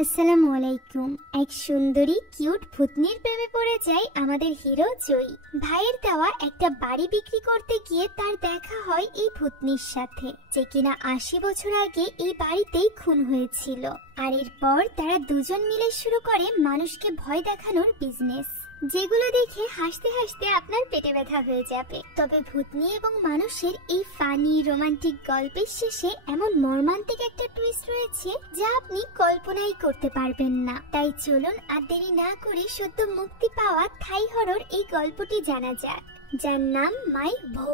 আসসালামু আলাইকুম। এক সুন্দরী কিউট ভূতনির প্রেমে পড়ে যায় আমাদের হিরো জয়ী। ভাইয়ের দেওয়া একটা বাড়ি বিক্রি করতে গিয়ে তার দেখা হয় এই ভূতনির সাথে, যে কিনা ৮০ বছর আগে এই বাড়িতেই খুন হয়েছিল। আর এরপর তারা দুজন মিলে শুরু করে মানুষকে ভয় দেখানোর বিজনেস, যেগুলো দেখে হাসতে হাসতে আপনার পেটে ব্যথা হয়ে যাবে। তবে ভূতনি এবং মানুষের এই ফানি রোমান্টিক গল্পের শেষে এমন মর্মান্তিক একটা টুইস্ট রয়েছে যা আপনি কল্পনাই করতে পারবেন না। তাই চলুন আর দেরি না করে সদ্য মুক্তি পাওয়া থাই হরর এই গল্পটি জানা যাক, যার নাম মাই ভো।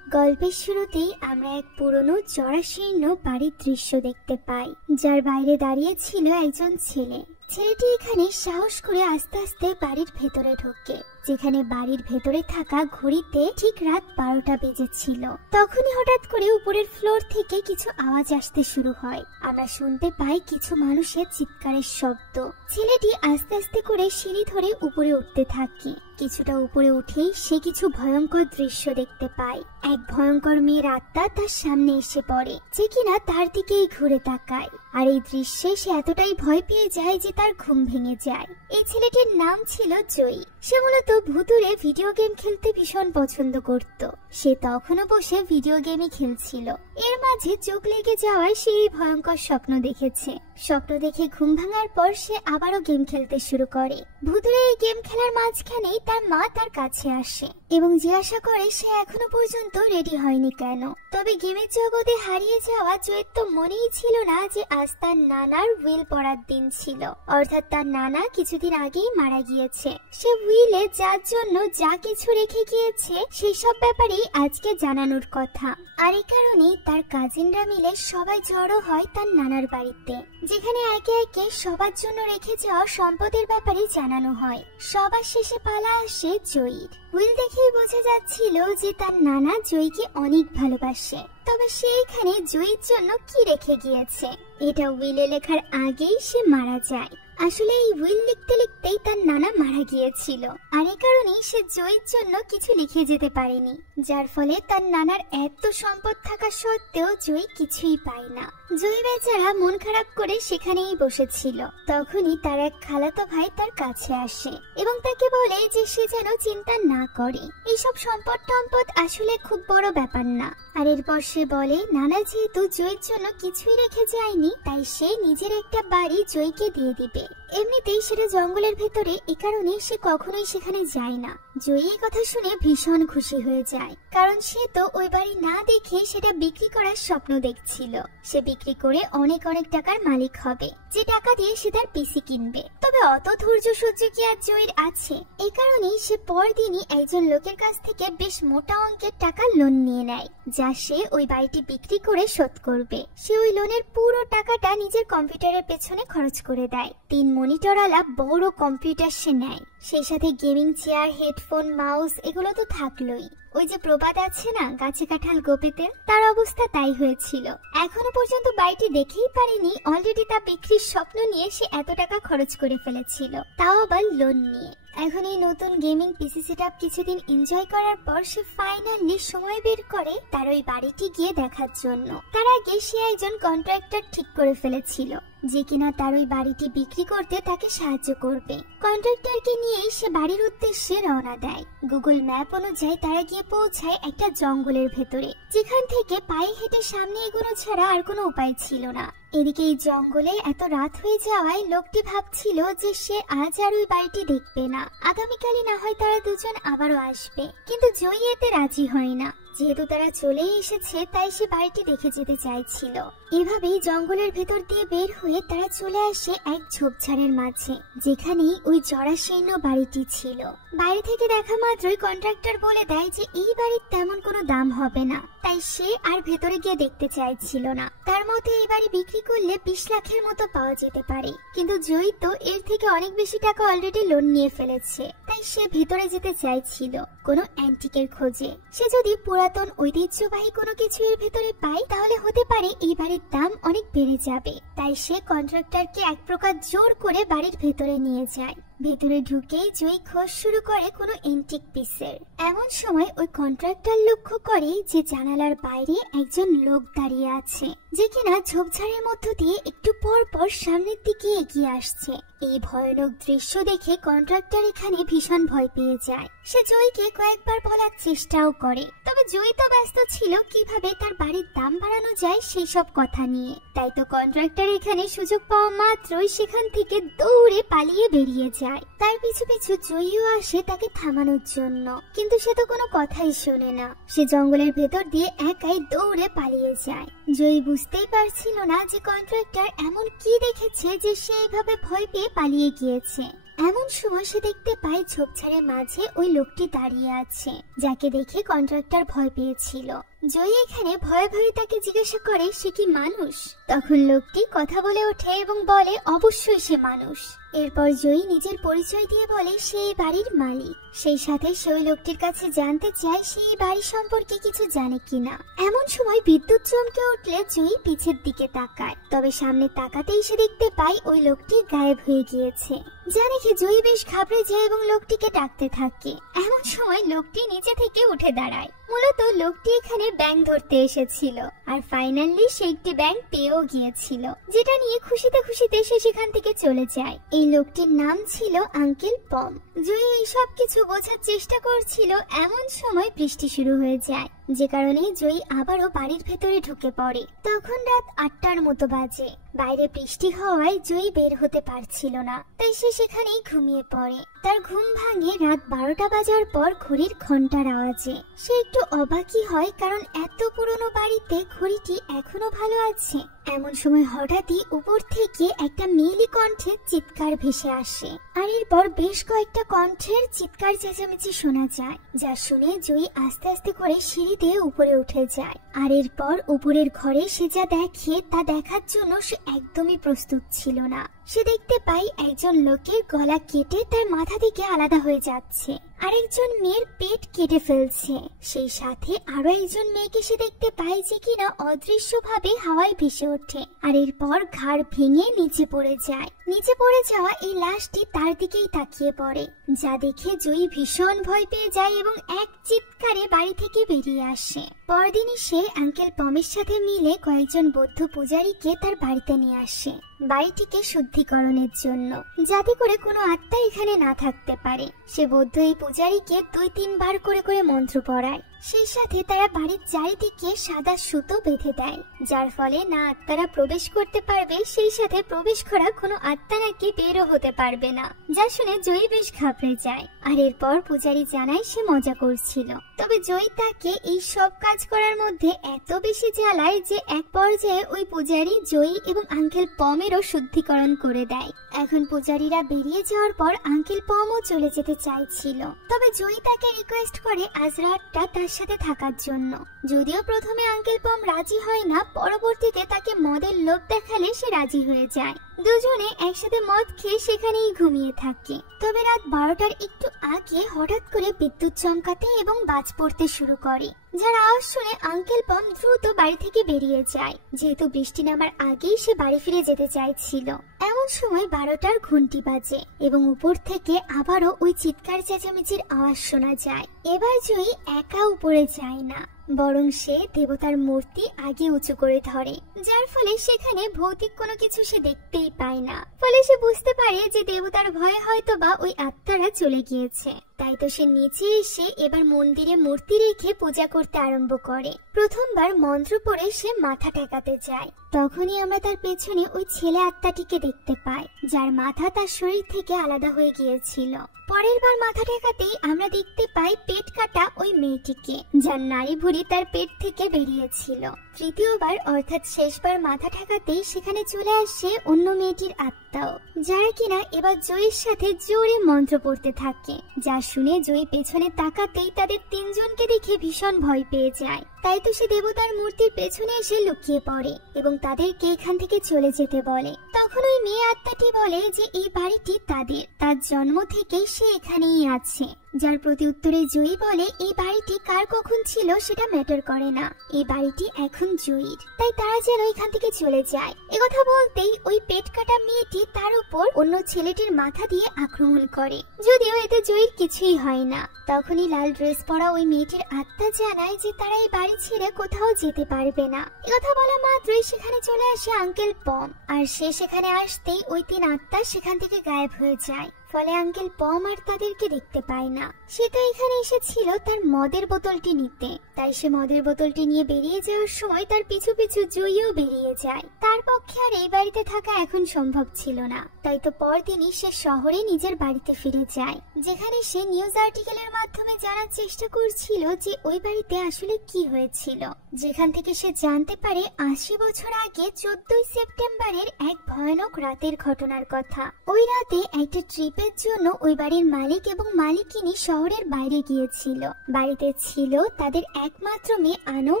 গল্পের শুরুতেই আমরা এক পুরনো জরাশীর্ণ বাড়ির দৃশ্য দেখতে পাই, যার বাইরে দাঁড়িয়ে ছিল একজন ছেলে। ছেলেটি এখানে সাহস করে আস্তে আস্তে বাড়ির ভেতরে ঢোকে, যেখানে বাড়ির ভেতরে থাকা ঘড়িতে ঠিক রাত 12টা বেজেছিল। তখনই হঠাৎ করে উপরের ফ্লোর থেকে কিছু আওয়াজ আসতে শুরু হয়। আমরা শুনতে পাই কিছু মানুষের চিৎকারের শব্দ। ছেলেটি আস্তে আস্তে করে সিঁড়ি ধরে উপরে উঠতে থাকে। কিছুটা উপরে উঠেই সে কিছু ভয়ঙ্কর দৃশ্য দেখতে পায়। এক ভয়ঙ্কর মেয়ের আত্মা তার সামনে এসে পড়ে, যে কিনা তার দিকেই ঘুরে তাকায়। আর এই দৃশ্যে সে এতটাই ভয় পেয়ে যায় যে তার ঘুম ভেঙে যায়। এই ছেলেটির নাম ছিল জয়ী। সে মূলত ভুতুড়ে ভিডিও গেম খেলতে ভীষণ পছন্দ করত। সে তখনও বসে ভিডিও গেমই খেলছিল। এর মাঝে চোখ লেগে যাওয়ায় সে এই ভয়ঙ্কর স্বপ্ন দেখেছে। স্বপ্ন দেখে ঘুম ভাঙার পর সে আবারও গেম খেলতে শুরু করে। ভুতুড়ে এই গেম খেলার মাঝখানেই তার মা তার কাছে আসে এবং জিজ্ঞাসা করে সে এখনো পর্যন্ত রেডি হয়নি কেন। তবে গেমের জগতে হারিয়ে যাওয়া জয়ের তো মনেই ছিল না যে আজ তার নানার উইল পড়ার দিন ছিল, অর্থাৎ তার নানা কিছুদিন আগেই মারা গিয়েছে। সে উইলে যার জন্য যা কিছু রেখে গিয়েছে সেই সব ব্যাপারেই আজকে জানানোর কথা। আর এই কারণেই তার কাজিনরা মিলে সবাই জড়ো হয় তার নানার বাড়িতে, যেখানে একে একে সবার জন্য রেখে যাওয়া সম্পদের ব্যাপারে জানানো হয়। সবার শেষে পালা আসে জয়ীর। উইল দেখেই বোঝা যাচ্ছিল যে তার নানা জয়ীকে অনেক ভালোবাসে। তবে সে এখানে জয়ীর জন্য কি রেখে গিয়েছে এটা উইলে লেখার আগেই সে মারা যায়। আসলে এই উইল লিখতে লিখতেই তার নানা মারা গিয়েছিল, আর এই কারণেই সে জয়ীর জন্য কিছু লিখে যেতে পারেনি, যার ফলে তার নানার এত সম্পদ থাকা সত্ত্বেও জয়ী কিছুই পায় না। জয়ী বেচারা মন খারাপ করে সেখানেই বসেছিল। তখনই তার এক খালাতো ভাই তার কাছে আসে এবং তাকে বলে যে সে যেন চিন্তা না করে, এইসব সম্পদ টম্পদ আসলে খুব বড় ব্যাপার না। আর এরপর সে বলে নানা যেহেতু জয়ীর জন্য কিছুই রেখে যায়নি, তাই সে নিজের একটা বাড়ি জয়ীকে দিয়ে দিবে। এমনিতেই সেটা জঙ্গলের ভেতরে, এ কারণে সে কখনোই সেখানে যায় না। জয়ী এই কথা শুনে ভীষণ খুশি হয়ে যায়, কারণ সে তো ওই বাড়ি না দেখে সেটা বিক্রি করার স্বপ্ন দেখছিল। সে বিক্রি করে অনেক অনেক টাকার মালিক হবে, যে টাকা দিয়ে সে তার পিসি কিনবে। তবে অত ধৈর্য সহ্য কি আর জয়ীর আছে? এই কারণেই সে পরদিনই একজন লোকের কাছ থেকে বেশ মোটা অঙ্কের টাকা লোন নিয়ে নেয়, যা সে ওই বাড়িটি বিক্রি করে শোধ করবে। সে ওই লোনের পুরো টাকাটা নিজের কম্পিউটারের পেছনে খরচ করে দেয়। 3 মনিটরওয়ালা বড় কম্পিউটার সে নেয়, সেই সাথে গেমিং চেয়ার, হেডফোন, মাউস এগুলো তো থাকলোই। ওই যে প্রবাদ আছে না, গাছে কাঁঠাল গোপেতে, তার অবস্থা তাই হয়েছিল। এখনো পর্যন্ত বাড়িটি দেখেই পারেনি, অলরেডি তা বিক্রির স্বপ্ন নিয়ে সে এত টাকা খরচ করে ফেলেছিল, তাও আবার লোন নিয়ে। এখন এই নতুন গেমিং পিসি সেটআপ কিছুদিন এনজয় করার পর সে ফাইনালি সময় বের করে তার ওই বাড়িটি গিয়ে দেখার জন্য। তার আগে সে একজন কন্ট্রাক্টর ঠিক করে ফেলেছিল, যে কিনা তার ওই বাড়িটি বিক্রি করতে তাকে সাহায্য করবে। কন্ট্রাক্টরকে নিয়েই সে বাড়ির উদ্দেশ্যে রওনা দেয়। গুগল ম্যাপ অনুযায়ী তারা গিয়ে পৌঁছায় একটা জঙ্গলের ভেতরে, যেখান থেকে পায়ে হেঁটে সামনে এগোনো ছাড়া আর কোনো উপায় ছিল না। এদিকে এই জঙ্গলে এত রাত হয়ে যাওয়ায় লোকটি ভাবছিল যে সে আজ আর ওই বাড়িটি দেখবে না, আগামীকালই না হয় তারা দুজন আবারও আসবে। কিন্তু জয়ী এতে রাজি হয় না। যেহেতু তারা চলেই এসেছে, তাই সে বাড়িটি দেখে যেতে চাইছিল। এভাবেই জঙ্গলের ভেতর দিয়ে বের হয়ে তারা চলে আসে এক ঝোপঝাড়ের মাঝে, যেখানেই ওই জরাশীর্ণ বাড়িটি ছিল। বাইরে থেকে দেখা মাত্রই কন্ট্রাক্টর বলে দেয় যে এই বাড়ির তেমন কোনো দাম হবে না, তাই সে আর ভেতরে গিয়ে দেখতে চাইছিল না। তার মতে এই বাড়ি বিক্রি করলে 20 লাখের মতো পাওয়া যেতে পারে, কিন্তু জয়ী তো এর থেকে অনেক বেশি টাকা অলরেডি লোন নিয়ে ফেলেছে, তাই সে ভেতরে যেতে চাইছিল কোনো অ্যান্টিকের খোঁজে। সে যদি পুরাতন ঐতিহ্যবাহী কোনো কিছু এর ভেতরে পায়, তাহলে হতে পারে এই বাড়ির দাম অনেক বেড়ে যাবে। তাই সে কন্ট্রাক্টরকে এক প্রকার জোর করে বাড়ির ভেতরে নিয়ে যায়। ভেতরে ঢুকেই জয়ী খোঁজ শুরু করে কোনো এন্টিক পিসের। এমন সময় ওই কন্ট্রাক্টর লক্ষ্য করে যে জানালার বাইরে একজন লোক দাঁড়িয়ে আছে, যে কিনা ঝোপঝাড়ের মধ্য দিয়ে একটু পর পর সামনের দিকে এগিয়ে আসছে। এই ভয়ানক দৃশ্য দেখে কন্ট্রাক্টর এখানে ভীষণ ভয় পেয়ে যায়। সে জয়ীকে কয়েকবার বলার চেষ্টাও করে, তবে জয়ী তো ব্যস্ত ছিল কিভাবে তার বাড়ির দাম বাড়ানো যায় সেই সব কথা নিয়ে। তাই তো কন্ট্রাক্টর এখানে সুযোগ পাওয়া মাত্রই সেখান থেকে দৌড়ে পালিয়ে বেরিয়ে যায়। তার পিছু পিছু জয়ীও আসে তাকে থামানোর জন্য, কিন্তু সে তো কোনো কথাই শোনে না। সে জঙ্গলের ভেতর দিয়ে একাই দৌড়ে পালিয়ে যায়। জয়ী বুঝতেই পারছিল না যে কন্ট্রাক্টর এমন কি দেখেছে যে সে এইভাবে ভয় পেয়ে পালিয়ে গিয়েছে। এমন সময় সে দেখতে পায় ঝোপঝাড়ের মাঝে ওই লোকটি দাঁড়িয়ে আছে, যাকে দেখে কন্ট্রাক্টর ভয় পেয়েছিল। জয়ী এখানে ভয়ে ভয়ে তাকে জিজ্ঞাসা করে সে কি মানুষ। তখন লোকটি কথা বলে ওঠে এবং বলে অবশ্যই সে মানুষ। এরপর জয়ী নিজের পরিচয় দিয়ে বলে সে এই বাড়ির মালিক। সেই সাথে সে ওই লোকটির কাছে জানতে চায় সে এই বাড়ি সম্পর্কে কিছু জানে কিনা। এমন সময় বিদ্যুৎ চমকে উঠলে জয়ী পিছের দিকে তাকায়, তবে সামনে তাকাতেই সে দেখতে পায় ওই লোকটি গায়েব হয়ে গিয়েছে। যা দেখে জয়ী বেশ ঘাবড়ে যায় এবং লোকটিকে ডাকতে থাকে। এমন সময় লোকটি নিচে থেকে উঠে দাঁড়ায়। মূলত লোকটি এখানে ব্যাঙ ধরতে এসেছিল, আর ফাইনালি সে একটি ব্যাঙ পেয়েও গিয়েছিল, যেটা নিয়ে খুশিতে খুশিতে সে সেখান থেকে চলে যায়। এই লোকটির নাম ছিল আঙ্কেল পম। জয়ী এই সব কিছু বোঝার চেষ্টা করছিল। এমন সময় বৃষ্টি শুরু হয়ে যায়, যে কারণে জয়ী আবারও বাড়ির ভেতরে ঢুকে পড়ে। তখন রাত 8টার মতো বাজে। বাইরে বৃষ্টি হওয়ায় জয়ী বের হতে পারছিল না, তাই সে সেখানেই ঘুমিয়ে পড়ে। তার ঘুম ভাঙে রাত 12টা বাজার পর ঘড়ির ঘন্টার আওয়াজে। সে একটু অবাকই হয়, কারণ এত পুরনো বাড়িতে ঘড়িটি এখনো ভালো আছে। এমন সময় হঠাৎই উপর থেকে একটা মেয়েলি কণ্ঠের চিৎকার ভেসে আসে, আর এরপর বেশ কয়েকটা কণ্ঠের চিৎকার চেঁচামেচি শোনা যায়, যা শুনে জয়ী আস্তে আস্তে করে সিঁড়ি দিয়ে উপরে উঠে যায়। আর এরপর উপরের ঘরে সে যা দেখে তা দেখার জন্য সে একদমই প্রস্তুত ছিল না। সে দেখতে পায় একজন লোকের গলা কেটে তার মাথা থেকে আলাদা হয়ে যাচ্ছে, আরেকজন মেয়ের পেট কেটে ফেলছে। সেই সাথে আরো একজন মেয়েকে সে দেখতে পায় যে কিনা অদৃশ্যভাবে হাওয়ায় ভেসে ওঠে, আর এরপর ঘাড় ভেঙে নিচে পড়ে যায়। নিচে পড়ে যাওয়া এই লাশটি তার দিকেই তাকিয়ে পড়ে, যা দেখে জয়ী ভীষণ ভয় পেয়ে যায় এবং এক চিৎকারে বাড়ি থেকে বেরিয়ে আসে। পরদিনই সে আঙ্কেল পমের সাথে মিলে কয়েকজন বৌদ্ধ পূজারীকে তার বাড়িতে নিয়ে আসে, বাড়িটিকে শুদ্ধিকরণের জন্য, যাতে করে কোনো আত্মা এখানে না থাকতে পারে। সে বৌদ্ধ এই পূজারীকে 2-3 বার করে করে মন্ত্র পড়ায়। সেই সাথে তারা বাড়ির চারিদিকে সাদা সুতো বেঁধে দেয়, যার ফলে না আত্মারা প্রবেশ করতে পারবে, সেই সাথে প্রবেশ করা কোনো আত্মা নাকি বেরও হতে পারবে না। যা শুনে জয়ী বেশ ঘাবড়ে যায়। আর এরপর পূজারী জানায় সে মজা করছিল, তবে জয়ী তাকে এই সব কাজ করার মধ্যে এত বেশি জ্বালায় যে এক পর্যায়ে ওই পূজারী জয়ী এবং আঙ্কেল পমেরও শুদ্ধিকরণ করে দেয়। এখন পূজারীরা বেরিয়ে যাওয়ার পর আঙ্কেল পমও চলে যেতে চাইছিল, তবে জয়ী তাকে রিকোয়েস্ট করে আজ রাতটা তার সাথে থাকার জন্য। যদিও প্রথমে আঙ্কেল পম রাজি হয় না, পরবর্তীতে তাকে মদের লোভ দেখালে সে রাজি হয়ে যায়। দুজনে একসাথে মদ খেয়ে সেখানেই ঘুমিয়ে থাকে। তবে রাত 12টার একটু আগে হঠাৎ করে বিদ্যুৎ চমকাতে এবং বাজ পড়তে শুরু করে, যার আওয়াজ শুনে আঙ্কেল পম দ্রুত বাড়ি থেকে বেরিয়ে যায়, যেহেতু বৃষ্টি নামার আগেই সে বাড়ি ফিরে যেতে চাইছিল। এমন সময় 12টার ঘন্টি বাজে এবং উপর থেকে আবারও ওই চিৎকার চেঁচামেচির আওয়াজ শোনা যায়। এবার জয়ী একা উপরে যায় না, বরং সে দেবতার মূর্তি আগে উঁচু করে ধরে, যার ফলে সেখানে ভৌতিক কোনো কিছু সে দেখতেই পায় না। ফলে সে বুঝতে পারে যে দেবতার ভয়ে হয়তো বা ওই আত্মারা চলে গিয়েছে। তাই তো সে নিচে এসে এবার মন্দিরে মূর্তি রেখে পূজা করতে আরম্ভ করে। প্রথমবার মন্ত্র পড়ে সে মাথা ঠেকাতে যায়, তখনই আমরা তার পেছনে ওই ছেলে আত্মাটিকে দেখতে পাই, যার মাথা তার শরীর থেকে আলাদা হয়ে গিয়েছিল। পরের বার মাথা ঠেকাতেই আমরা দেখতে পাই পেট কাটা ওই মেয়েটিকে, যার নাড়ি ভুঁড়ি তার পেট থেকে বেরিয়েছিল। তৃতীয়বার অর্থাৎ শেষবার মাথা ঠেকাতেই সেখানে চলে আসে অন্য মেয়েটির আত্মাও, যারা কিনা এবার জয়ীর সাথে জোরে মন্ত্র পড়তে থাকে। যা শুনে জয়ী পেছনে তাকাতেই তাদের 3 জনকে দেখে ভীষণ ভয় পেয়ে যায়। তাই তো সে দেবতার মূর্তির পেছনে এসে লুকিয়ে পড়ে এবং তাদেরকে এখান থেকে চলে যেতে বলে। তখন ওই মেয়ে আত্মাটি বলে যে এই বাড়িটি তাদের, তার জন্ম থেকেই সে এখানেই আছে। যার প্রতি উত্তরে জয়ী বলে এই বাড়িটি কার কখন ছিল সেটা ম্যাটার করে না, এই বাড়িটি এখন জয়ীর, তাই তারা যেন এখান থেকে চলে যায়। একথা বলতেই ওই পেট কাটা মেয়েটি গিয়ে তার উপর অন্য ছেলেটির মাথা দিয়ে আক্রমণ করে, যদিও এতে জয়ীর কিছুই হয় না। তখনই লাল ড্রেস পরা ওই মেয়েটির আত্মা জানায় যে তারা এই বাড়ি ছেড়ে কোথাও যেতে পারবে না। কথা বলা মাত্রই সেখানে চলে আসে আঙ্কেল পম, আর সে সেখানে আসতেই ওই 3 আত্মা সেখান থেকে গায়েব হয়ে যায়। ফলে আঙ্কেল পম আর তাদেরকে দেখতে পায় না। সে তো এখানে এসেছিল তার মদের বোতলটি নিতে, তাই সে মদের বোতলটি নিয়ে বেরিয়ে যাওয়ার সময় তার পিছু পিছু জয়ীও বেরিয়ে যায়। তার পক্ষে আর এই বাড়িতে থাকা এখন সম্ভব ছিল না, তাই তো পরদিনই সে শহরে নিজের বাড়িতে ফিরে যায়, যেখানে সে নিউজ আর্টিকেলের মাধ্যমে জানার চেষ্টা করছিল যে ওই বাড়িতে আসলে কি হয়েছিল, যেখান থেকে সে জানতে পারে 80 বছর আগে 14 সেপ্টেম্বরের এক ভয়ানক রাতের ঘটনার কথা। ওই রাতে একটা ট্রিপের জন্য ওই বাড়ির মালিক এবং মালিকিনী শহরের বাইরে গিয়েছিল। বাড়িতে ছিল তাদের একমাত্র মেয়ে আনম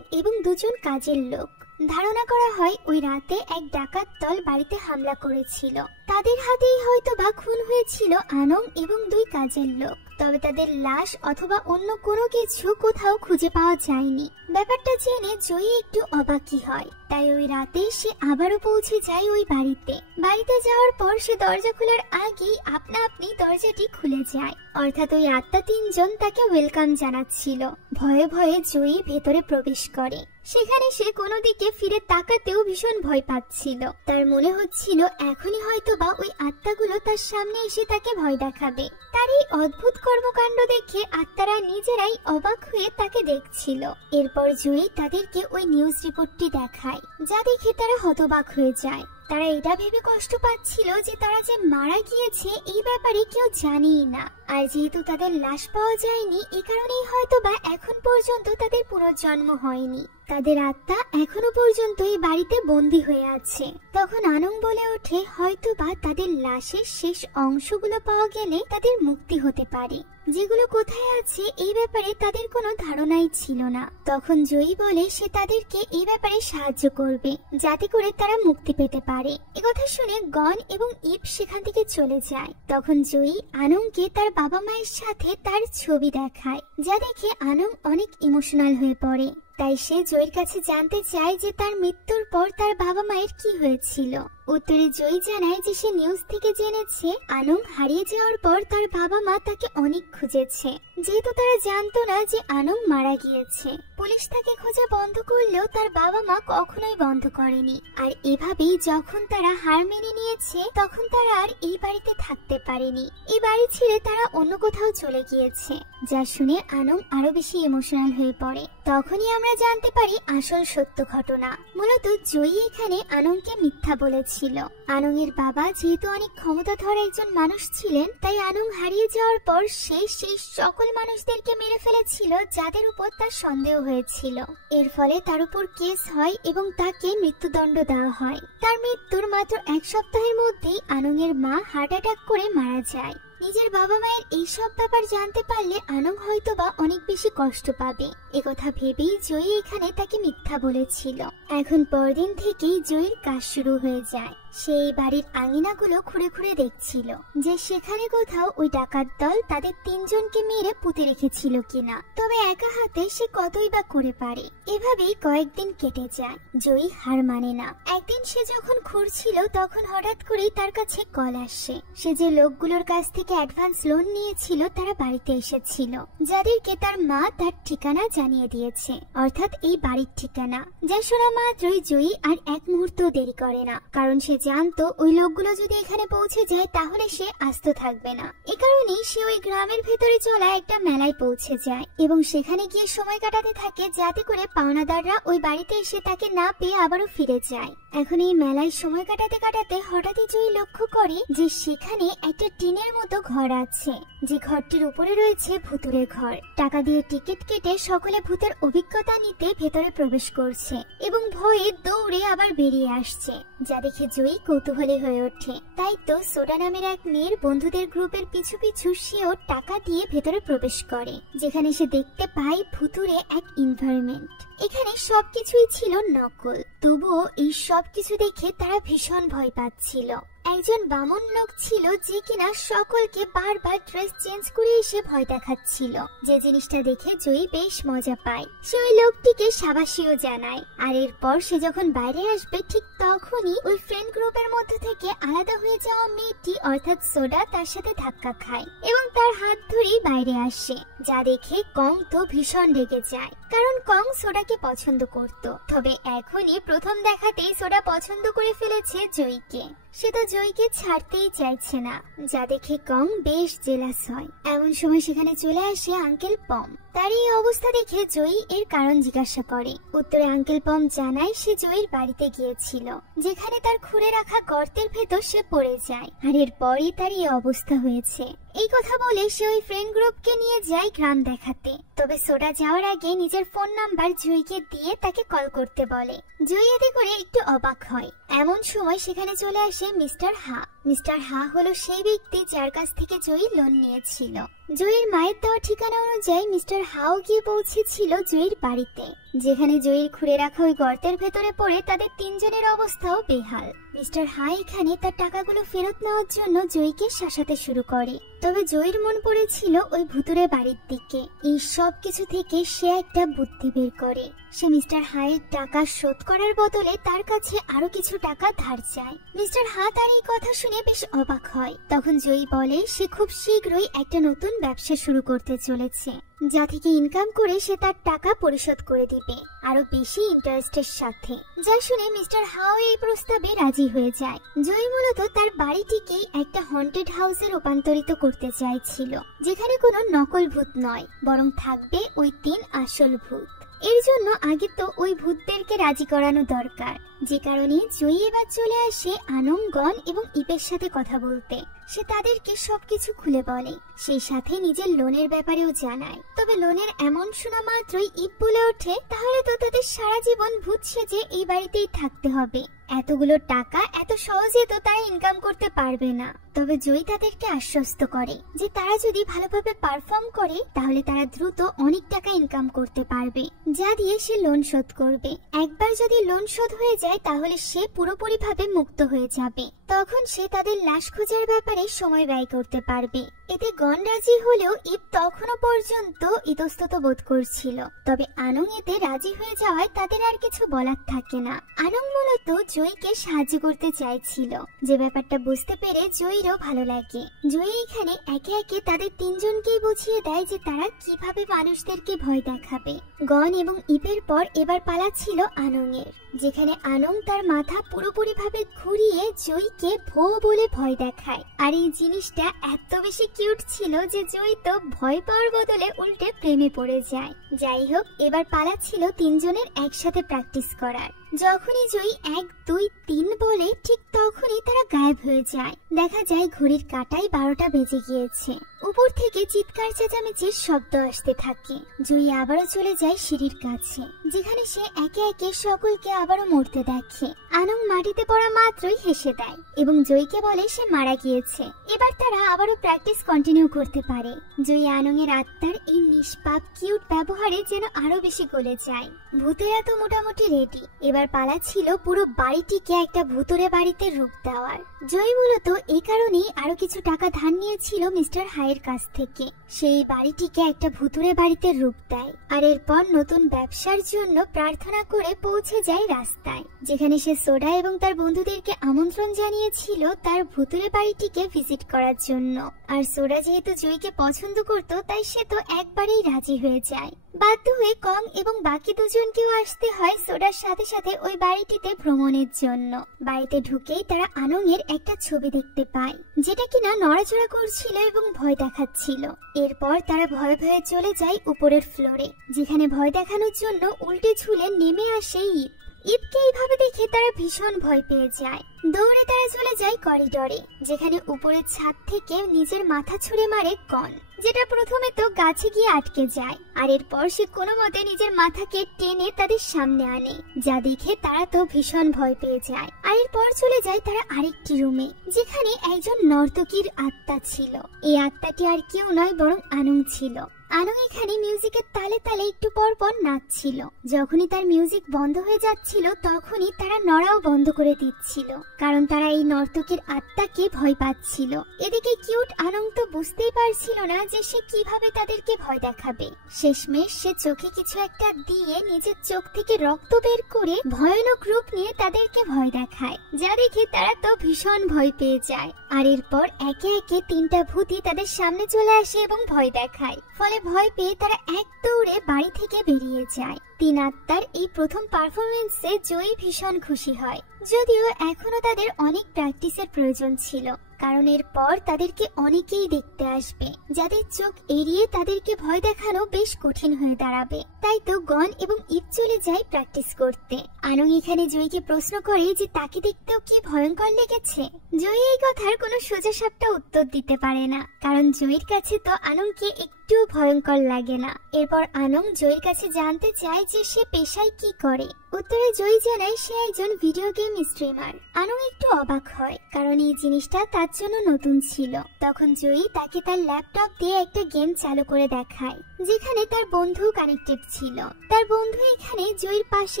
এবং 2 জন কাজের লোক। ধারণা করা হয় ওই রাতে এক ডাকাত দল বাড়িতে হামলা করেছিল। তাদের হাতেই হয়তো বা খুন হয়েছিল আনম এবং 2 কাজের লোক, তবে তাদের লাশ অথবা অন্য কোনো কিছু কোথাও খুঁজে পাওয়া যায়নি। ব্যাপারটা জেনে জয়ী একটু অবাকই হয়, তাই ওই রাতে সে আবারও পৌঁছে যায় ওই বাড়িতে। বাড়িতে যাওয়ার পর সে দরজা খোলার আগেই আপনা আপনি দরজাটি খুলে যায়, অর্থাৎ ওই আত্মা 3 জন তাকে ওয়েলকাম জানাচ্ছিল। ভয়ে ভয়ে জয়ী ভেতরে প্রবেশ করে। সেখানে সে কোনো দিকে ফিরে তাকাতেও ভীষণ ভয় পাচ্ছিল। তার মনে হচ্ছিল এখনই হয়তো বা ওই আত্মাগুলো তার সামনে এসে তাকে ভয় দেখাবে। তার এই অদ্ভুত কর্মকাণ্ড দেখে আত্মারা নিজেরাই অবাক হয়ে তাকে দেখছিল। এরপর জয়ী তাদেরকে ওই নিউজ রিপোর্টটি দেখায়, যা দেখে তারা হতবাক হয়ে যায়। তারা এটা ভেবে কষ্ট পাচ্ছিল যে তারা যে মারা গিয়েছে এই ব্যাপারে কেউ জানেই না, আর যেহেতু তাদের লাশ পাওয়া যায়নি এ কারণেই হয়তো বা এখন পর্যন্ত তাদের পুনর্জন্ম হয়নি। তাদের আত্মা এখনো পর্যন্ত এই বাড়িতে বন্দী হয়ে আছে। তখন আনন্দ বলে ওঠে হয়তো বা তাদের লাশের শেষ অংশগুলো পাওয়া গেলে তাদের মুক্তি হতে পারে, যেগুলো কোথায় আছে এই ব্যাপারে তাদের কোনো ধারণাই ছিল না। তখন জয়ী বলে সে তাদেরকে এই ব্যাপারে সাহায্য করবে, যাতে করে তারা মুক্তি পেতে পারে। একথা শুনে গন এবং ইপ সেখান থেকে চলে যায়। তখন জয়ী আনন্দকে তার বাবা মায়ের সাথে তার ছবি দেখায়, যা দেখে আনন্দ অনেক ইমোশনাল হয়ে পড়ে। তাই সে জয়ীর কাছে জানতে চায় যে তার মৃত্যুর পর তার বাবা মায়ের কি হয়েছিল। উত্তরে জয়ী জানায় যে সে নিউজ থেকে জেনেছে আনন্দ হারিয়ে যাওয়ার পর তার বাবা মা তাকে অনেক খুঁজেছে, যেহেতু তারা জানতো না যে আনন্দ মারা গিয়েছে। পুলিশ তাকে খোঁজা বন্ধ করলেও তার বাবা মা কখনোই বন্ধ করেনি। আর এভাবেই যখন তারা হার মেনে নিয়েছে তখন তারা আর এই বাড়িতে থাকতে পারেনি। এই বাড়ি ছেড়ে তারা অন্য কোথাও চলে গিয়েছে, যা শুনে আনন্দ আরো বেশি ইমোশনাল হয়ে পড়ে। তখনই আমরা জানতে পারি আসল সত্য ঘটনা। মূলত জয়ী এখানে আনন্দকে মিথ্যা বলেছিল। আনন্দের বাবা যেহেতু অনেক ক্ষমতাধর একজন মানুষ ছিলেন, তাই আনন্দ হারিয়ে যাওয়ার পর সে সেই সকল মানুষদেরকে মেরে ফেলেছিল যাদের উপর তার সন্দেহ হয়েছিল। এর ফলে তার উপর কেস হয় এবং তাকে মৃত্যুদণ্ড দেওয়া হয়। তার মৃত্যুর মাত্র 1 সপ্তাহের মধ্যেই আনন্দের মা হার্ট অ্যাটাক করে মারা যায়। নিজের বাবা মায়ের এইসব ব্যাপার জানতে পারলে আনন্দ হয়তোবা অনেক বেশি কষ্ট পাবে। একথা ভেবেই জয়ী এখানে তাকে মিথ্যা বলেছিল। এখন পরদিন থেকেই জয়ীর কাজ শুরু হয়ে যায়। সেই বাড়ির আঙিনাগুলো ঘুরে ঘুরে দেখছিল যে সেখানে কোথাও ওই ডাকাত দল তাদের 3 জনকে মেরে পুঁতে রেখেছিল কিনা। তবে একা হাতে সে কতই বা করে পারে। এভাবেই কয়েকদিন কেটে যায়। জয়ী হার মানে না। একদিন সে যখন ঘুরছিল তখন হঠাৎ করেই তার কাছে কল আসে। সে যে লোকগুলোর কাছ থেকে অ্যাডভান্স লোন নিয়েছিল তারা বাড়িতে এসেছিল, যাদেরকে তার মা তার ঠিকানা জানিয়ে দিয়েছে, অর্থাৎ এই বাড়ির ঠিকানা। যা শোনা মাত্রই জয়ী আর এক মুহূর্ত দেরি করে না, কারণ সে জানতো ওই লোকগুলো যদি এখানে পৌঁছে যায় তাহলে সে আস্ত থাকবে না। এ কারণেই সে ওই গ্রামের ভেতরে চলা একটা মেলায় পৌঁছে যায় এবং সেখানে গিয়ে সময় কাটাতে থাকে, যাতে করে পাওনাদাররা ওই বাড়িতে এসে তাকে না পেয়ে আবারও ফিরে যায়। এখন এই মেলায় সময় কাটাতে কাটাতে হঠাৎই জয়ী লক্ষ্য করে যে সেখানে একটা টিনের মতো ঘর আছে, যে ঘরটির উপরে রয়েছে ভূতুরে ঘর। টাকা দিয়ে টিকিট কেটে সকলে ভূতের অভিজ্ঞতা নিতে ভেতরে প্রবেশ করছে এবং ভয়ে দৌড়ে আবার বেরিয়ে আসছে, যা দেখে জয়ী কৌতূহলী হয়ে ওঠে। তাই তো সোডা নামের এক মেয়ের বন্ধুদের গ্রুপের পিছু পিছু সেও টাকা দিয়ে ভেতরে প্রবেশ করে, যেখানে সে দেখতে পায় ভুতুরে এক এনভায়রনমেন্ট। এখানে সবকিছুই ছিল নকল, তবুও এই সবকিছু দেখে তারা ভীষণ ভয় পাচ্ছিল। একজন বামন লোক ছিল যে কিনা সকলকে বারবার ড্রেস চেঞ্জ করে এসে ভয় দেখাচ্ছিল। যে জিনিসটা দেখে জয়ী বেশ মজা পায়। সে ওই লোকটিকে শাবাশিও জানায়। আর এরপর সে যখন বাইরে আসবে ঠিক তখনই ওই ফ্রেন্ড গ্রুপের মধ্যে থেকে আলাদা হয়ে যাওয়া মেয়েটি অর্থাৎ সোডা তার সাথে ধাক্কা খায় এবং তার হাত ধরেই বাইরে আসে। যা দেখে কং তো ভীষণ রেগে যায়, কারণ কং সোডাকে পছন্দ করত। তবে এখনই প্রথম দেখাতেই সোডা পছন্দ করে ফেলেছে জয়ীকে। সে তো জয়ীকে ছাড়তেই চাইছে না, যা দেখে কং বেশ জেলাস হয়। এমন সময় সেখানে চলে আসে আঙ্কেল পম। তার এই অবস্থা দেখে জয়ী এর কারণ জিজ্ঞাসা করে। উত্তরে আঙ্কেল পম জানায় সে জয়ীর বাড়িতে গিয়েছিল, যেখানে তার খুঁড়ে রাখা গর্তের ভেতর সে পড়ে যায়, আর এরপরই তার এই অবস্থা হয়েছে। এই কথা বলে সে ওই ফ্রেন্ড গ্রুপকে নিয়ে যায় গ্রাম দেখাতে। তবে সোডা যাওয়ার আগে নিজের ফোন নাম্বার জয়ীকে দিয়ে তাকে কল করতে বলে। জয়ী এতে করে একটু অবাক হয়। এমন সময় সেখানে চলে আসে মিস্টার হা। মিস্টার হা হলো সেই ব্যক্তি যার কাছ থেকে জয়ী লোন নিয়েছিল। জয়ীর মায়ের দেওয়া ঠিকানা অনুযায়ী মিস্টার হাও গিয়ে পৌঁছেছিল জয়ীর বাড়িতে, যেখানে জয়ীর খুঁড়ে রাখা ওই গর্তের ভেতরে পড়ে তাদের তিনজনের অবস্থাও বেহাল। মিস্টার হা এখানে তার টাকাগুলো ফেরত নেওয়ার জন্য জয়ীকে শাসাতে শুরু করে। তবে জয়ীর মন পড়েছিল ওই ভুতুরে বাড়ির দিকে। এই সব কিছু থেকে সে একটা বুদ্ধি বের করে। সে মিস্টার হায়ের টাকা শোধ করার বদলে তার কাছে আরো কিছু টাকা ধার চায়। মিস্টার হা তার এই কথা শুনে বেশ অবাক হয়। তখন জয়ী বলে সে খুব শীঘ্রই একটা নতুন ব্যবসা শুরু করতে চলেছে, যা থেকে ইনকাম করে সে তার টাকা পরিশোধ করে দিবে আরো বেশি ইন্টারেস্টের সাথে। যা শুনে মিস্টার হাও এই প্রস্তাবে রাজি হয়ে যায়। জয়ী মূলত তার বাড়িটিকেই একটা হন্টেড হাউসে রূপান্তরিত করতে চাইছিল, যেখানে কোনো নকল ভূত নয়, বরং থাকবে ওই 3 আসল ভূত। এর জন্য আগে তো ওই ভূতদেরকে রাজি করানো দরকার, যে কারণে জয়ী এবার চলে আসে আনং, গন এবং ইপের সাথে কথা বলতে। সে তাদেরকে সবকিছু খুলে বলে, সেই সাথে নিজের লোনের ব্যাপারেও জানায়। তবে লোনের এমন শোনা মাত্রই ইপ বলে ওঠে, তাহলে তো তাদের সারা জীবন ভূত সেজে এই বাড়িতেই থাকতে হবে। এতগুলো টাকা এত সহজে তো তারা ইনকাম করতে পারবে না। তবে জয়ী তাদেরকে আশ্বস্ত করে যে তারা যদি ভালোভাবে পারফর্ম করে তাহলে তারা দ্রুত অনেক টাকা ইনকাম করতে পারবে, যা দিয়ে সে লোন শোধ করবে। একবার যদি লোন শোধ হয়ে যায় তাহলে সে পুরোপুরিভাবে মুক্ত হয়ে যাবে। তখন সে তাদের লাশ খোঁজার ব্যাপারে সময় ব্যয় করতে পারবে। এতে গন রাজি হলেও ইপ তখনও পর্যন্ত ইতস্তত বোধ করছিল। তবে আনং এতে রাজি হয়ে যাওয়ায় তাদের আর কিছু বলার থাকে না। আনং মূলত জয়ীকে সাহায্য করতে চাইছিল, যে ব্যাপারটা বুঝতে পেরে জয়ীরও ভালো লাগে। জয়ী এখানে একে একে তাদের তিনজনকেই বুঝিয়ে দেয় যে তারা কিভাবে মানুষদেরকে ভয় দেখাবে। গন এবং ইপের পর এবার পালা ছিল আনং এর, যেখানে আনং তার মাথা পুরোপুরি ভাবে ঘুরিয়ে জয়ীকে ভো বলে ভয় দেখায়। আর এই জিনিসটা এত বেশি কিউট ছিল যে জয়ী তো ভয় পাওয়ার বদলে উল্টে প্রেমে পড়ে যায়। যাই হোক, এবার পালা ছিল তিনজনের একসাথে প্র্যাকটিস করার। যখনই জয়ী 1, 2, 3 বলে ঠিক তখনই তারা গায়েব হয়ে যায়। দেখা যায় ঘড়ির কাঁটায় 12টা বেজে গিয়েছে। উপর থেকে চিৎকার চেঁচামেচির শব্দ আসতে থাকে। জয়ী আবারও চলে যায় সিঁড়ির কাছে, যেখানে সে একে একে সকলকে আবারও মরতে দেখে। আনং মাটিতে পড়া মাত্রই হেসে দেয় এবং জয়ীকে বলে সে মারা গিয়েছে। এবার তারা আবারও প্র্যাকটিস কন্টিনিউ করতে পারে। জয়ী আনং এর আত্মার এই নিষ্পাপ কিউট ব্যবহারে যেন আরো বেশি গলে যায়। ভূতেরা তো মোটামুটি রেডি। এবার পালা ছিল পুরো বাড়িটিকে একটা ভুতুরে বাড়িতে রূপ দেওয়ার। জয়ী মূলত এই কারণেই আরো কিছু টাকা ধার নিয়েছিল মিস্টার হায়ের কাছ থেকে। সেই বাড়িটিকে একটা ভুতুরে বাড়িতে রূপ দেয়, আর এরপর নতুন ব্যবসার জন্য প্রার্থনা করে পৌঁছে যায় রাস্তায়, যেখানে সে সোডা এবং তার বন্ধুদেরকে আমন্ত্রণ জানিয়েছিল তার ভুতুরে বাড়িটিকে ভিজিট করার জন্য। আর সোডা যেহেতু জয়ীকে পছন্দ করত, তাই সে তো একবারেই রাজি হয়ে যায়। বাধ্য হয়ে কং এবং বাকি দুজনকেও আসতে হয় সোডার সাথে সাথে ওই বাড়িটিতে ভ্রমণের জন্য। বাড়িতে ঢুকেই তারা আনং এর একটা ছবি দেখতে পায়, যেটা কিনা নড়াচড়া করছিল এবং ভয় দেখাচ্ছিল। এরপর তারা ভয়ে ভয়ে চলে যায় উপরের ফ্লোরে, যেখানে ভয় দেখানোর জন্য উল্টে ঝুলে নেমে আসে ইপ। ইপকে এইভাবে দেখে তারা ভীষণ ভয় পেয়ে যায়। দৌড়ে তারা চলে যায় করিডোরে, যেখানে উপরের ছাদ থেকে নিজের মাথা ছুঁড়ে মারে গন, যেটা প্রথমে তো গাছে গিয়ে আটকে যায়। আর এরপর সে কোনো মতে নিজের মাথাকে টেনে তাদের সামনে আনে, যা দেখে তারা তো ভীষণ ভয় পেয়ে যায়। আর এরপর চলে যায় তারা আরেকটি রুমে, যেখানে একজন নর্তকীর আত্মা ছিল। এই আত্মাটি আর কেউ নয় বরং আনং ছিল। আনং এখানে মিউজিকের তালে তালে একটু পর পর কিছুক্ষণ নাচছিল। যখনই তার মিউজিক বন্ধ হয়ে যাচ্ছিল তখনই তারা নড়াও বন্ধ করে দিচ্ছিল, কারণ তারা এই নর্তকের আত্মাকে ভয় পাচ্ছিল। এদিকে কিউট আনং তো বুঝতেই পারছিল না যে সে কিভাবে তাদেরকে ভয় দেখাবে। শেষমেশ সে চোখে কিছু একটা দিয়ে নিজের চোখ থেকে রক্ত বের করে ভয়ানক রূপ নিয়ে তাদেরকে ভয় দেখায়, যা দেখে তারা তো ভীষণ ভয় পেয়ে যায়। আর এরপর একে একে 3টা ভূতই তাদের সামনে চলে আসে এবং ভয় দেখায়। ফলে ভয় পেয়ে তারা এক দৌড়ে বাড়ি থেকে বেরিয়ে যায়। 3 আত্মার এই প্রথম পারফরমেন্সে জয়ী ভীষণ খুশি হয়, যদিও এখনো তাদের অনেক প্র্যাকটিসের প্রয়োজন ছিল, কারণ এরপর তাদেরকে অনেকেই দেখতে আসবে যাদের চোখ এড়িয়ে তাদেরকে ভয় দেখানো বেশ কঠিন হয়ে দাঁড়াবে। তাই তো গন এবং ইপ চলে যায় প্র্যাকটিস করতে। আনং এখানে জয়ীকে প্রশ্ন করে যে তাকে দেখতেও কি ভয়ঙ্কর লেগেছে। জয়ী এই কথার কোনো সোজাসাপটা উত্তর দিতে পারে না, কারণ জয়ীর কাছে তো আনংকে একটু ভয়ঙ্কর লাগে না। এরপর আনং জয়ীর কাছে জানতে চায় যে সে পেশায় কি করে। উত্তরে জয়ী জানায় সে একজন ভিডিও গেম স্ট্রিমার। আনং একটু অবাক হয়, কারণ এই জিনিসটা তার জন্য নতুন ছিল। তখন জয়ী তাকে তার ল্যাপটপ দিয়ে একটা গেম চালু করে দেখায়, যেখানে তার বন্ধু কানেক্টেড ছিল। তার বন্ধু এখানে জয়ীর পাশে